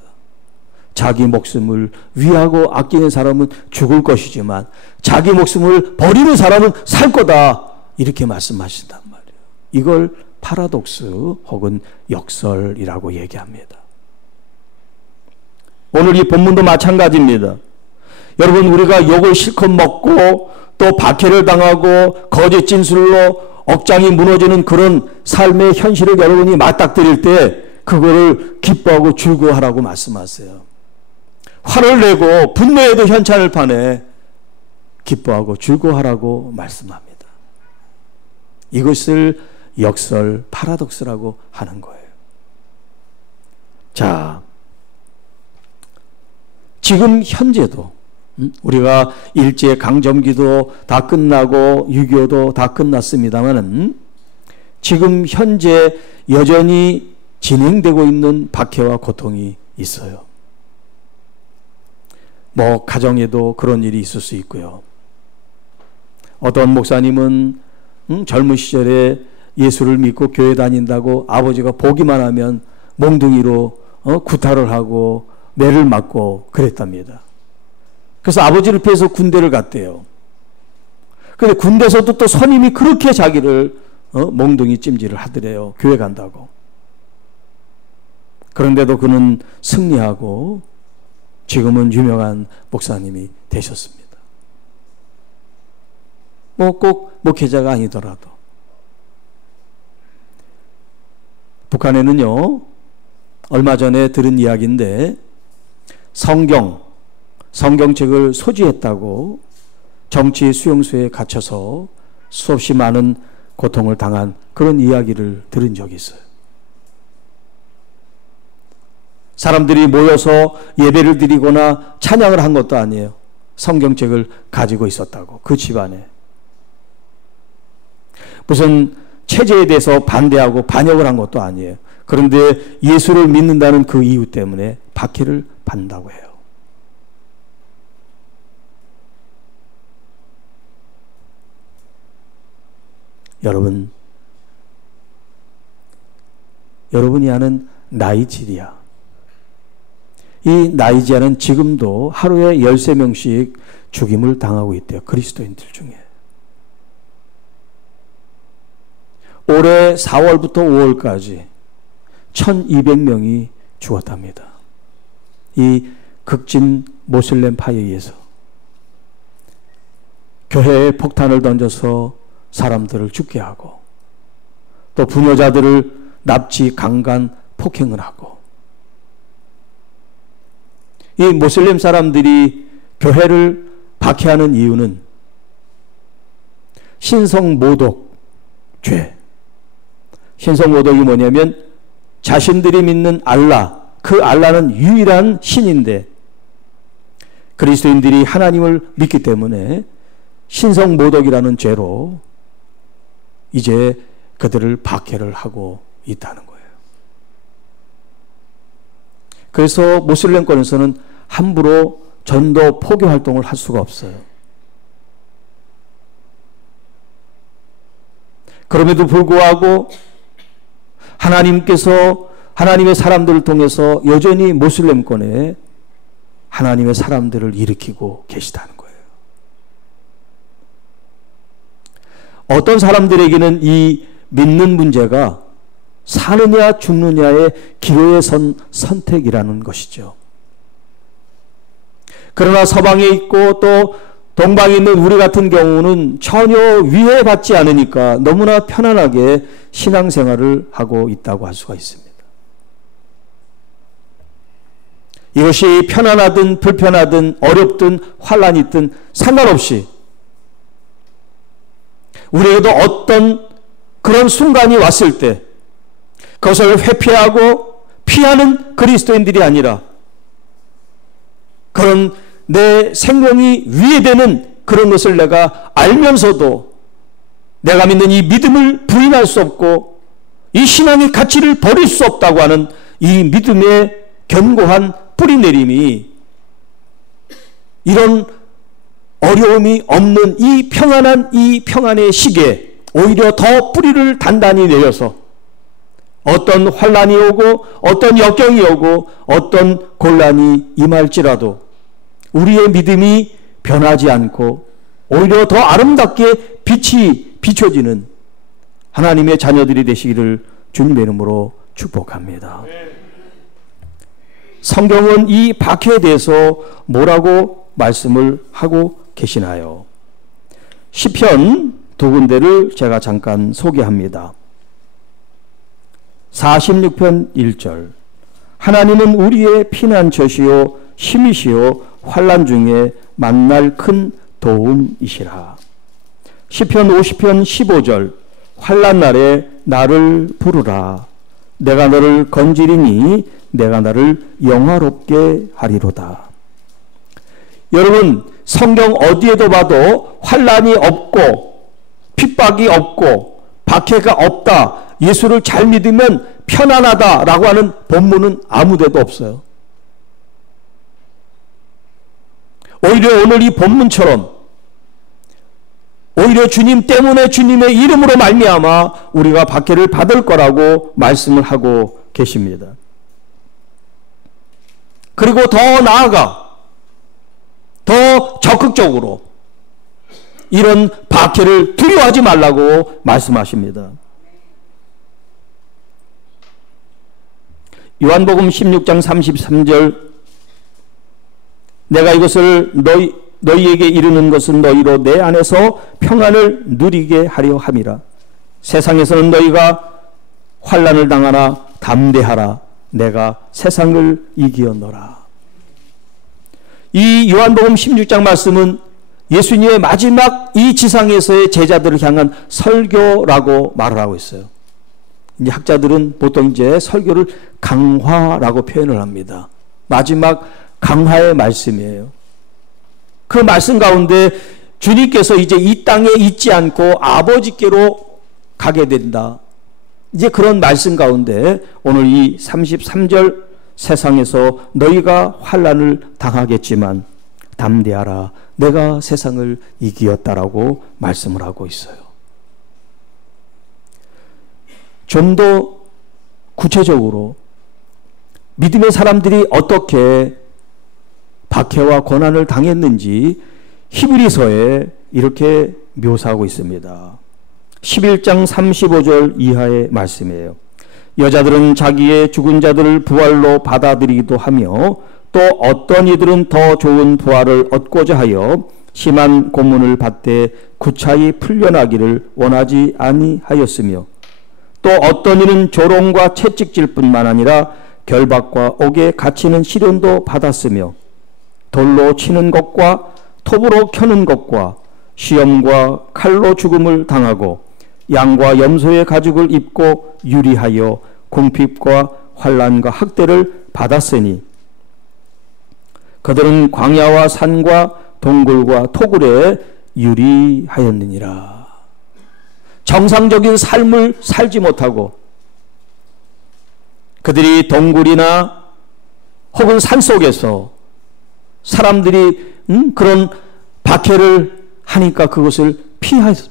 자기 목숨을 위하고 아끼는 사람은 죽을 것이지만 자기 목숨을 버리는 사람은 살 거다. 이렇게 말씀하신단 말이에요. 이걸 파라독스 혹은 역설이라고 얘기합니다. 오늘 이 본문도 마찬가지입니다. 여러분 우리가 욕을 실컷 먹고 또 박해를 당하고 거짓 진술로 억장이 무너지는 그런 삶의 현실을 여러분이 맞닥뜨릴 때 그거를 기뻐하고 즐거워하라고 말씀하세요. 화를 내고 분노해도 현찬을 파네. 기뻐하고 즐거워하라고 말씀합니다. 이것을 역설 파라독스라고 하는 거예요. 자, 지금 현재도 우리가 일제강점기도 다 끝나고 6.25도 다 끝났습니다마는 지금 현재 여전히 진행되고 있는 박해와 고통이 있어요. 뭐 가정에도 그런 일이 있을 수 있고요. 어떤 목사님은 젊은 시절에 예수를 믿고 교회 다닌다고 아버지가 보기만 하면 몽둥이로 구타를 하고 매를 맞고 그랬답니다. 그래서 아버지를 피해서 군대를 갔대요. 그런데 군대에서도 또 선임이 그렇게 자기를 몽둥이 찜질을 하더래요. 교회 간다고. 그런데도 그는 승리하고 지금은 유명한 목사님이 되셨습니다. 뭐 꼭 목회자가 아니더라도. 북한에는요, 얼마 전에 들은 이야기인데 성경책을 소지했다고 정치 수용소에 갇혀서 수없이 많은 고통을 당한 그런 이야기를 들은 적이 있어요. 사람들이 모여서 예배를 드리거나 찬양을 한 것도 아니에요. 성경책을 가지고 있었다고, 그 집안에. 무슨 체제에 대해서 반대하고 반역을 한 것도 아니에요. 그런데 예수를 믿는다는 그 이유 때문에 박해를 받는다고 해요. 여러분이 아는 나이지리아. 이 나이지리아는 지금도 하루에 13명씩 죽임을 당하고 있대요. 그리스도인들 중에. 올해 4월부터 5월까지 1200명이 죽었답니다. 이 극진 모슬렘파에 의해서. 교회에 폭탄을 던져서 사람들을 죽게 하고, 또 부녀자들을 납치, 강간, 폭행을 하고. 이 모슬렘 사람들이 교회를 박해하는 이유는 신성모독죄. 신성모독이 뭐냐면 자신들이 믿는 알라, 그 알라는 유일한 신인데 그리스도인들이 하나님을 믿기 때문에 신성모독이라는 죄로 이제 그들을 박해를 하고 있다는 거예요. 그래서 모슬렘권에서는 함부로 전도 포교 활동을 할 수가 없어요. 그럼에도 불구하고 하나님께서 하나님의 사람들을 통해서 여전히 모슬렘권에 하나님의 사람들을 일으키고 계시다는 거예요. 어떤 사람들에게는 이 믿는 문제가 사느냐 죽느냐의 기로에 선 선택이라는 것이죠. 그러나 서방에 있고 또 동방에 있는 우리 같은 경우는 전혀 위해받지 않으니까 너무나 편안하게 신앙생활을 하고 있다고 할 수가 있습니다. 이것이 편안하든 불편하든 어렵든 환란이 있든 상관없이 우리에게도 어떤 그런 순간이 왔을 때 그것을 회피하고 피하는 그리스도인들이 아니라 그런 내 생명이 위해되는 그런 것을 내가 알면서도 내가 믿는 이 믿음을 부인할 수 없고 이 신앙의 가치를 버릴 수 없다고 하는 이 믿음의 견고한 뿌리내림이 이런 어려움이 없는 이 평안한 이 평안의 시기에 오히려 더 뿌리를 단단히 내려서 어떤 환란이 오고 어떤 역경이 오고 어떤 곤란이 임할지라도 우리의 믿음이 변하지 않고 오히려 더 아름답게 빛이 비춰지는 하나님의 자녀들이 되시기를 주님의 이름으로 축복합니다. 성경은 이 박해에 대해서 뭐라고 말씀을 하고 계시나요? 시편 두 군데를 제가 잠깐 소개합니다. 46편 1절 하나님은 우리의 피난처시요 힘이시요 환난 중에 만날 큰 도움이시라. 시편 50편 15절 환난 날에 나를 부르라. 내가 너를 건지리니 내가 나를 영화롭게 하리로다. 여러분, 성경 어디에도 봐도 환난이 없고 핍박이 없고 박해가 없다, 예수를 잘 믿으면 편안하다라고 하는 본문은 아무 데도 없어요. 오히려 오늘 이 본문처럼 오히려 주님 때문에 주님의 이름으로 말미암아 우리가 박해를 받을 거라고 말씀을 하고 계십니다. 그리고 더 나아가 더 적극적으로 이런 박해를 두려워하지 말라고 말씀하십니다. 요한복음 16장 33절 내가 이것을 너희에게 이르는 것은 너희로 내 안에서 평안을 누리게 하려 함이라. 세상에서는 너희가 환난을 당하나 담대하라. 내가 세상을 이기었노라. 이 요한복음 16장 말씀은 예수님의 마지막 이 지상에서의 제자들을 향한 설교라고 말을 하고 있어요. 이제 학자들은 보통 이제 설교를 강화라고 표현을 합니다. 마지막 강화의 말씀이에요. 그 말씀 가운데 주님께서 이제 이 땅에 있지 않고 아버지께로 가게 된다. 이제 그런 말씀 가운데 오늘 이 33절 세상에서 너희가 환난을 당하겠지만 담대하라. 내가 세상을 이기었다라고 말씀을 하고 있어요. 좀 더 구체적으로 믿음의 사람들이 어떻게 박해와 고난을 당했는지 히브리서에 이렇게 묘사하고 있습니다. 11장 35절 이하의 말씀이에요. 여자들은 자기의 죽은 자들을 부활로 받아들이기도 하며 또 어떤 이들은 더 좋은 부활을 얻고자 하여 심한 고문을 받되 구차히 풀려나기를 원하지 아니하였으며 또 어떤 이는 조롱과 채찍질 뿐만 아니라 결박과 옥에 갇히는 시련도 받았으며 돌로 치는 것과 톱으로 켜는 것과 시험과 칼로 죽음을 당하고 양과 염소의 가죽을 입고 유리하여 궁핍과 환난과 학대를 받았으니 그들은 광야와 산과 동굴과 토굴에 유리하였느니라. 정상적인 삶을 살지 못하고 그들이 동굴이나 혹은 산속에서 사람들이 그런 박해를 하니까 그것을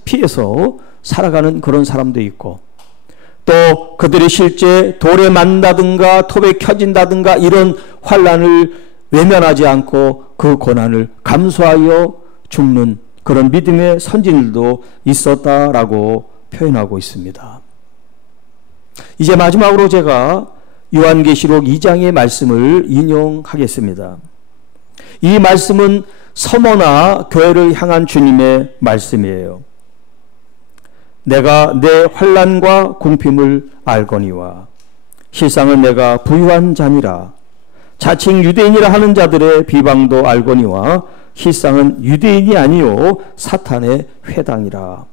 피해서 살아가는 그런 사람도 있고 또 그들이 실제 돌에 맞는다든가 톱에 켜진다든가 이런 환난을 외면하지 않고 그 고난을 감수하여 죽는 그런 믿음의 선진들도 있었다라고 표현하고 있습니다. 이제 마지막으로 제가 요한계시록 2장의 말씀을 인용하겠습니다. 이 말씀은 서머나 교회를 향한 주님의 말씀이에요. 내가 내 환난과 궁핍을 알거니와 실상은 내가 부유한 자니라. 자칭 유대인이라 하는 자들의 비방도 알거니와 실상은 유대인이 아니요 사탄의 회당이라.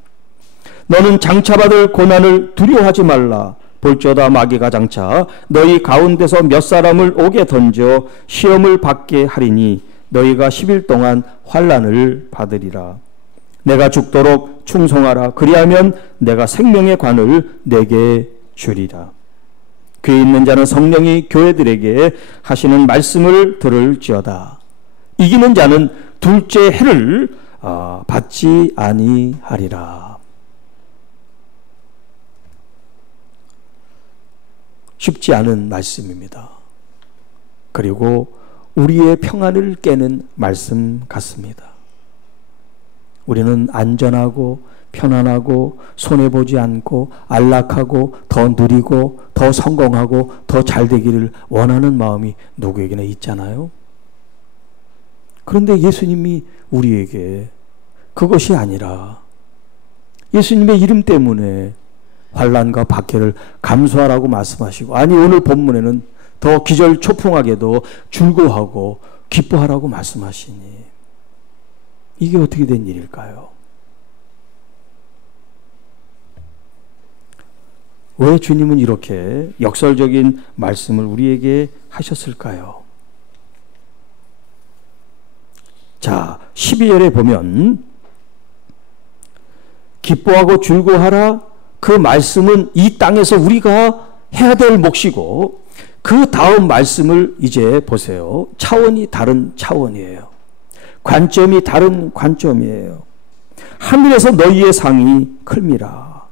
너는 장차받을 고난을 두려워하지 말라. 볼지어다 마귀가 장차 너희 가운데서 몇 사람을 옥에 던져 시험을 받게 하리니 너희가 10일 동안 환난을 받으리라. 내가 죽도록 충성하라. 그리하면 내가 생명의 관을 내게 주리라. 귀에 있는 자는 성령이 교회들에게 하시는 말씀을 들을지어다. 이기는 자는 둘째 해를 받지 아니하리라. 쉽지 않은 말씀입니다. 그리고 우리의 평안을 깨는 말씀 같습니다. 우리는 안전하고 편안하고 손해보지 않고 안락하고 더 누리고 더 성공하고 더 잘되기를 원하는 마음이 누구에게나 있잖아요. 그런데 예수님이 우리에게 그것이 아니라 예수님의 이름 때문에 환난과 박해를 감수하라고 말씀하시고, 아니 오늘 본문에는 더 기절초풍하게도 즐거워하고 기뻐하라고 말씀하시니 이게 어떻게 된 일일까요? 왜 주님은 이렇게 역설적인 말씀을 우리에게 하셨을까요? 자, 12절에 보면 기뻐하고 즐거워하라, 그 말씀은 이 땅에서 우리가 해야 될 몫이고, 그 다음 말씀을 이제 보세요. 차원이 다른 차원이에요. 관점이 다른 관점이에요. 하늘에서 너희의 상이 클미라.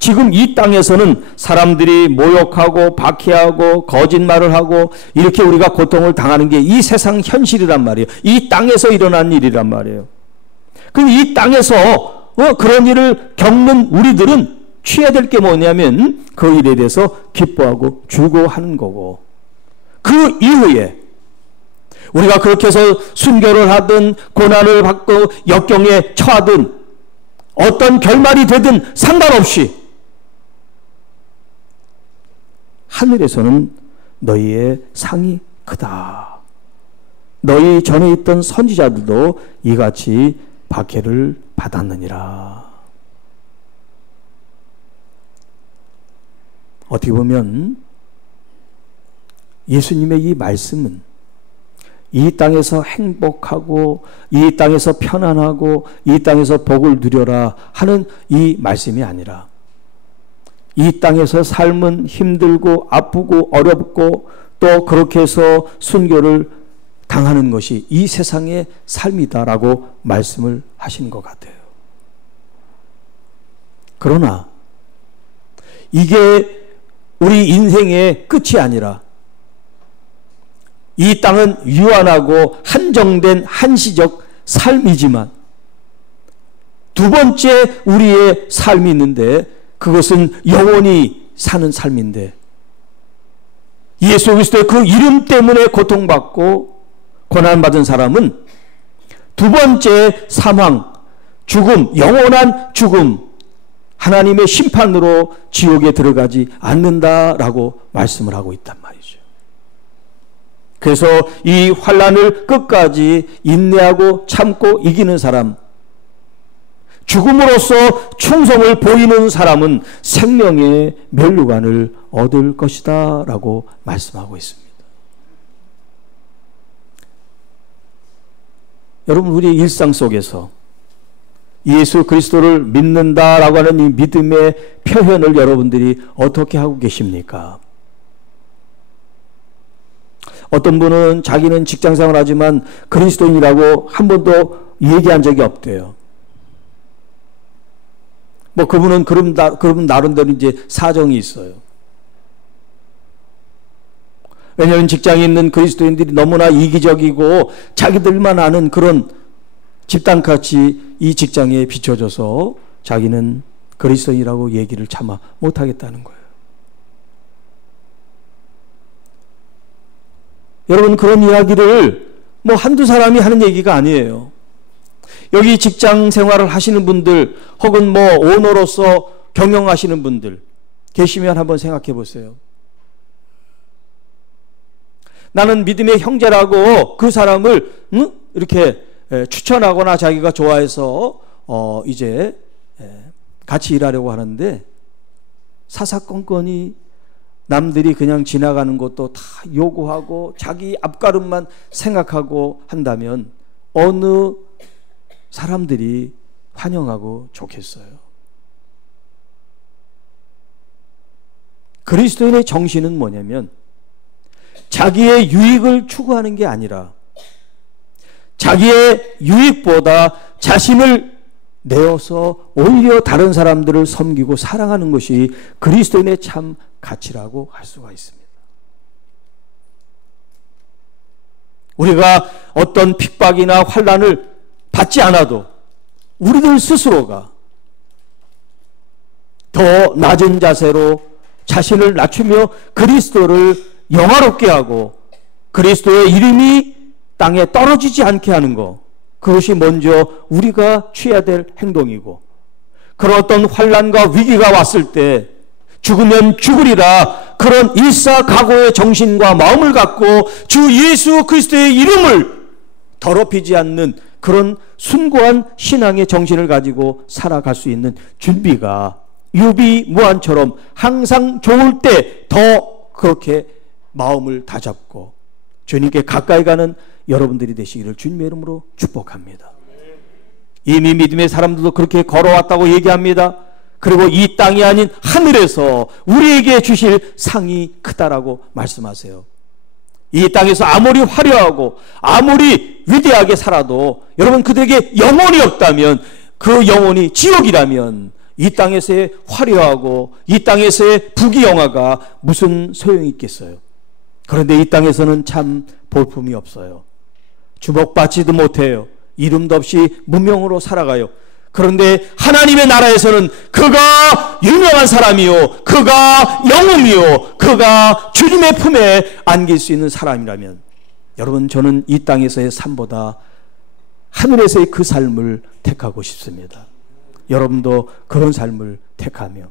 지금 이 땅에서는 사람들이 모욕하고 박해하고 거짓말을 하고 이렇게 우리가 고통을 당하는 게 이 세상 현실이란 말이에요. 이 땅에서 일어난 일이란 말이에요. 그럼 이 땅에서 그런 일을 겪는 우리들은 취해야 될 게 뭐냐면 그 일에 대해서 기뻐하고 즐거워하는 거고, 그 이후에 우리가 그렇게 해서 순교를 하든 고난을 받고 역경에 처하든 어떤 결말이 되든 상관없이 하늘에서는 너희의 상이 크다. 너희 전에 있던 선지자들도 이같이 박해를 받았느니라. 어떻게 보면 예수님의 이 말씀은 이 땅에서 행복하고 이 땅에서 편안하고 이 땅에서 복을 누려라 하는 이 말씀이 아니라, 이 땅에서 삶은 힘들고 아프고 어렵고 또 그렇게 해서 순교를 당하는 것이 이 세상의 삶이다라고 말씀을 하신 것 같아요. 그러나 이게 우리 인생의 끝이 아니라 이 땅은 유한하고 한정된 한시적 삶이지만 두 번째 우리의 삶이 있는데, 그것은 영원히 사는 삶인데, 예수 그리스도의 그 이름 때문에 고통받고 고난받은 사람은 두 번째 사망, 죽음, 영원한 죽음, 하나님의 심판으로 지옥에 들어가지 않는다라고 말씀을 하고 있단 말이죠. 그래서 이 환난을 끝까지 인내하고 참고 이기는 사람, 죽음으로써 충성을 보이는 사람은 생명의 면류관을 얻을 것이다 라고 말씀하고 있습니다. 여러분, 우리의 일상 속에서 예수 그리스도를 믿는다라고 하는 이 믿음의 표현을 여러분들이 어떻게 하고 계십니까? 어떤 분은 자기는 직장생활 하지만 그리스도인이라고 한 번도 얘기한 적이 없대요. 뭐 그분은 그분 나름대로 이제 사정이 있어요. 왜냐하면 직장에 있는 그리스도인들이 너무나 이기적이고 자기들만 아는 그런 집단같이 이 직장에 비춰져서 자기는 그리스도인이라고 얘기를 차마 못하겠다는 거예요. 여러분, 그런 이야기를 뭐 한두 사람이 하는 얘기가 아니에요. 여기 직장 생활을 하시는 분들 혹은 뭐 오너로서 경영하시는 분들 계시면 한번 생각해 보세요. 나는 믿음의 형제라고 그 사람을 이렇게 추천하거나 자기가 좋아해서 이제 같이 일하려고 하는데, 사사건건이 남들이 그냥 지나가는 것도 다 요구하고 자기 앞가름만 생각하고 한다면 어느 사람들이 환영하고 좋겠어요. 그리스도인의 정신은 뭐냐면 자기의 유익을 추구하는 게 아니라 자기의 유익보다 자신을 내어서 오히려 다른 사람들을 섬기고 사랑하는 것이 그리스도인의 참 가치라고 할 수가 있습니다. 우리가 어떤 핍박이나 환난을 받지 않아도 우리들 스스로가 더 낮은 자세로 자신을 낮추며 그리스도를 영화롭게 하고 그리스도의 이름이 땅에 떨어지지 않게 하는 것, 그것이 먼저 우리가 취해야 될 행동이고, 그런 어떤 환난과 위기가 왔을 때 죽으면 죽으리라 그런 일사각오의 정신과 마음을 갖고 주 예수 그리스도의 이름을 더럽히지 않는 그런 숭고한 신앙의 정신을 가지고 살아갈 수 있는 준비가 유비무환처럼 항상 좋을 때 더 그렇게 마음을 다잡고 주님께 가까이 가는 여러분들이 되시기를 주님의 이름으로 축복합니다. 이미 믿음의 사람들도 그렇게 걸어왔다고 얘기합니다. 그리고 이 땅이 아닌 하늘에서 우리에게 주실 상이 크다라고 말씀하세요. 이 땅에서 아무리 화려하고 아무리 위대하게 살아도 여러분 그들에게 영혼이 없다면, 그 영혼이 지옥이라면 이 땅에서의 화려하고 이 땅에서의 부귀영화가 무슨 소용이 있겠어요? 그런데 이 땅에서는 참 볼품이 없어요. 주목받지도 못해요. 이름도 없이 무명으로 살아가요. 그런데 하나님의 나라에서는 그가 유명한 사람이요, 그가 영웅이요, 그가 주님의 품에 안길 수 있는 사람이라면, 여러분 저는 이 땅에서의 삶보다 하늘에서의 그 삶을 택하고 싶습니다. 여러분도 그런 삶을 택하며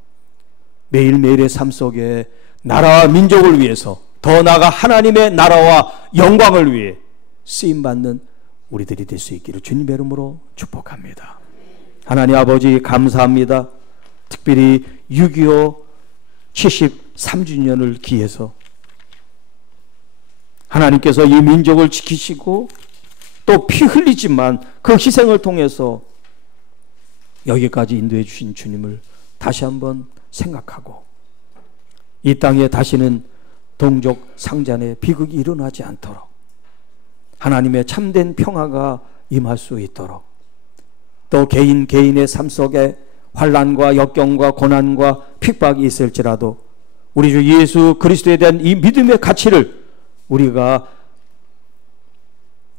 매일매일의 삶 속에 나라와 민족을 위해서, 더 나아가 하나님의 나라와 영광을 위해 쓰임받는 우리들이 될 수 있기를 주님의 이름으로 축복합니다. 하나님 아버지 감사합니다. 특별히 6.25 73주년을 기해서 하나님께서 이 민족을 지키시고 또 피 흘리지만 그 희생을 통해서 여기까지 인도해 주신 주님을 다시 한번 생각하고, 이 땅에 다시는 동족 상잔의 비극이 일어나지 않도록 하나님의 참된 평화가 임할 수 있도록, 또 개인의 삶 속에 환난과 역경과 고난과 핍박이 있을지라도 우리 주 예수 그리스도에 대한 이 믿음의 가치를 우리가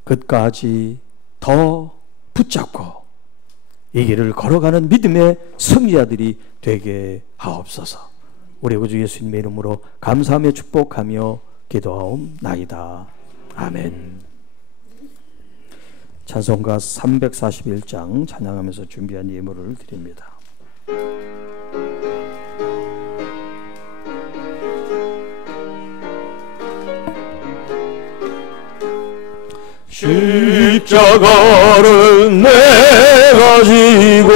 끝까지 더 붙잡고 이 길을 걸어가는 믿음의 승리자들이 되게 하옵소서. 우리 구주 예수님의 이름으로 감사하며 축복하며 기도하옵나이다. 아멘. 찬송가 341장 찬양하면서 준비한 예물을 드립니다. 십자가를 내가 지고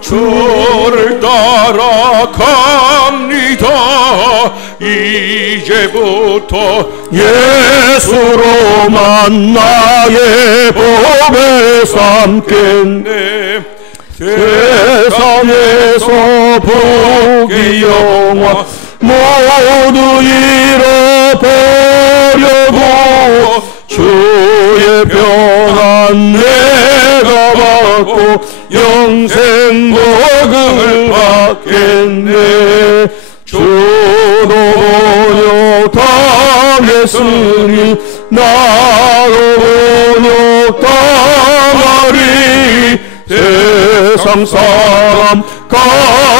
주를 따라갑니다. 이제부터 예수로만 나의 법에 삼겠네. 세상에서 복이 영화 모두 잃어버려도 주의 평안 내가 받고 영생 복을 받겠네. 주도 번역 당했으니 나도 번역 당하리. 세상 사람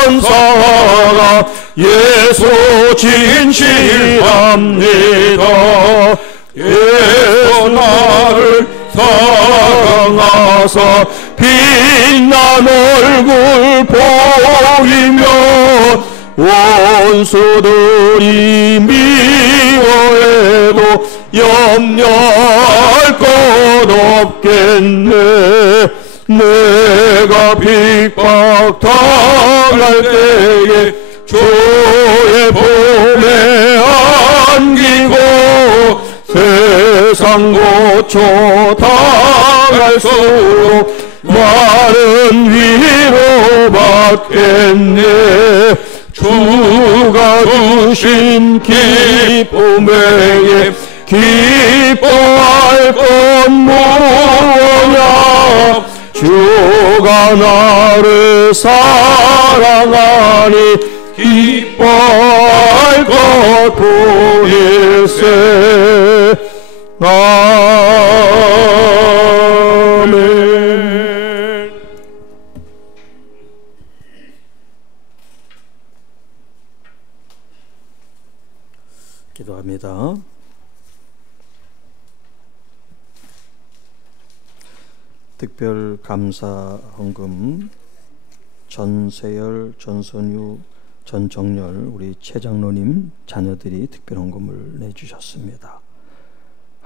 감사하라. 예수 진실합니다. 예수 나를 사랑하사 빛난 얼굴 보이며 원수들이 미워해도 염려할 것 없겠네. 내가 핍박 당할 때에 주의 품에 안기고 세상 고초 당할수록 많은 위로 받겠네. 주가 주신 기쁨에 기뻐할 것 무엇냐. 주가 나를 사랑하니 기뻐할 것 보일세. 아멘. 기도합니다. 특별 감사 헌금 전세열, 전선유, 전정열 우리 최장로님 자녀들이 특별 헌금을 내주셨습니다.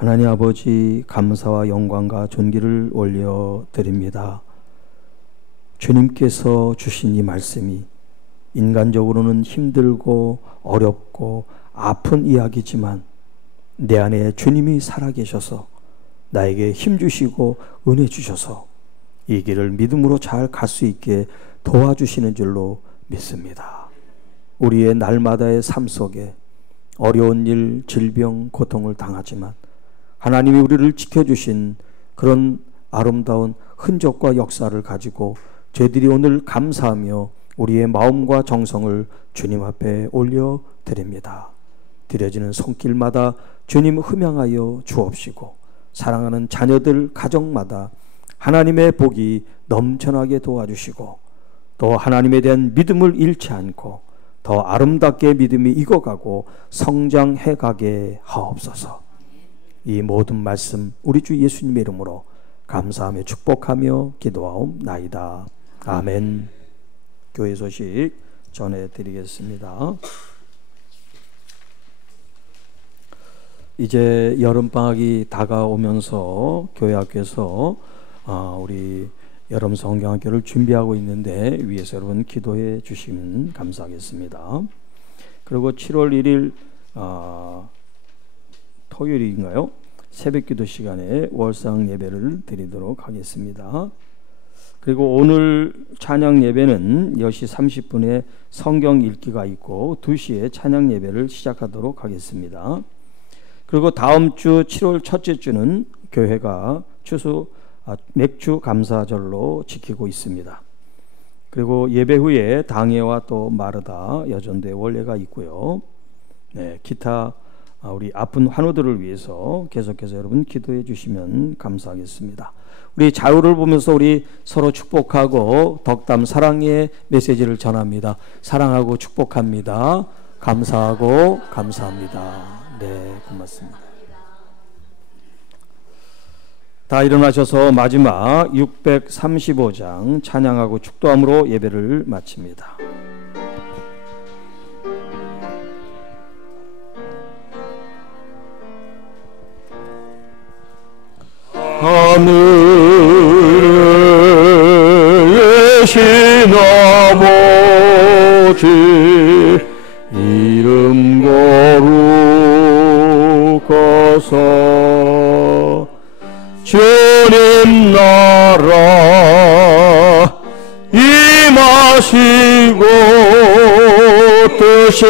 하나님 아버지, 감사와 영광과 존귀를 올려드립니다. 주님께서 주신 이 말씀이 인간적으로는 힘들고 어렵고 아픈 이야기지만 내 안에 주님이 살아계셔서 나에게 힘 주시고 은혜 주셔서 이 길을 믿음으로 잘 갈 수 있게 도와주시는 줄로 믿습니다. 우리의 날마다의 삶 속에 어려운 일, 질병, 고통을 당하지만 하나님이 우리를 지켜주신 그런 아름다운 흔적과 역사를 가지고 저희들이 오늘 감사하며 우리의 마음과 정성을 주님 앞에 올려드립니다. 드려지는 손길마다 주님 흠양하여 주옵시고 사랑하는 자녀들 가정마다 하나님의 복이 넘쳐나게 도와주시고 또 하나님에 대한 믿음을 잃지 않고 더 아름답게 믿음이 익어가고 성장해가게 하옵소서. 이 모든 말씀 우리 주 예수님의 이름으로 감사하며 축복하며 기도하옵나이다. 아멘. 교회 소식 전해드리겠습니다. 이제 여름방학이 다가오면서 교회 학교에서 우리 여름 성경학교를 준비하고 있는데 위에서 여러분 기도해 주시면 감사하겠습니다. 그리고 7월 1일 토요일인가요? 새벽기도 시간에 월상 예배를 드리도록 하겠습니다. 그리고 오늘 찬양 예배는 10시 30분에 성경 읽기가 있고 2시에 찬양 예배를 시작하도록 하겠습니다. 그리고 다음 주 7월 첫째 주는 교회가 맥주 감사절로 지키고 있습니다. 그리고 예배 후에 당회와 또 마르다 여전대 원례가 있고요. 기타 우리 아픈 환우들을 위해서 계속해서 여러분 기도해 주시면 감사하겠습니다. 우리 자유를 보면서 우리 서로 축복하고 덕담 사랑의 메시지를 전합니다. 사랑하고 축복합니다. 감사하고 감사합니다. 네, 고맙습니다. 다 일어나셔서 마지막 635장 찬양하고 축도함으로 예배를 마칩니다. 하늘에 계신 아버지 이름 거룩하사 주님 나라 임하시고 뜻이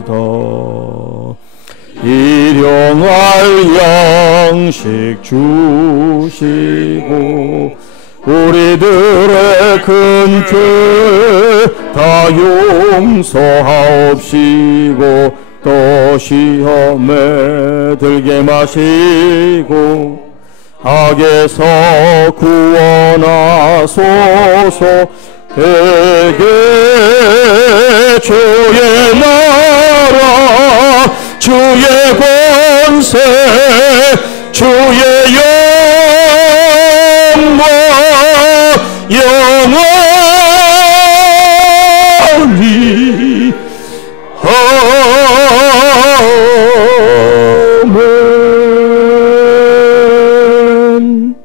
이루어지이다. 일용할 양식 주시고 우리들의 큰 죄 다 용서하옵시고 또 시험에 들게 마시고 악에서 구원하소서. 대개 주의 나라 주의 권세 주의 영광 영원히 아멘.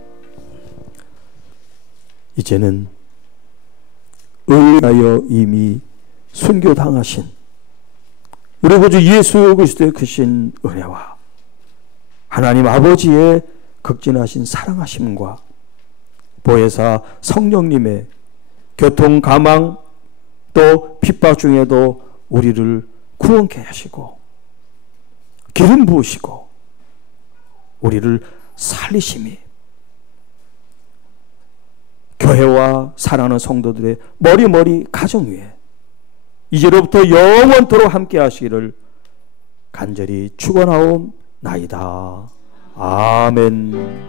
이제는 의하여 이미 순교당하신 우리 구주 예수 그리스도의 크신 은혜와 하나님 아버지의 극진하신 사랑하심과 보혜사 성령님의 교통 가망 또 핍박 중에도 우리를 구원케 하시고 기름 부으시고 우리를 살리심이 교회와 사랑하는 성도들의 머리머리 가정 위에 이제로부터 영원토록 함께 하시기를 간절히 축원하옵나이다. 아멘.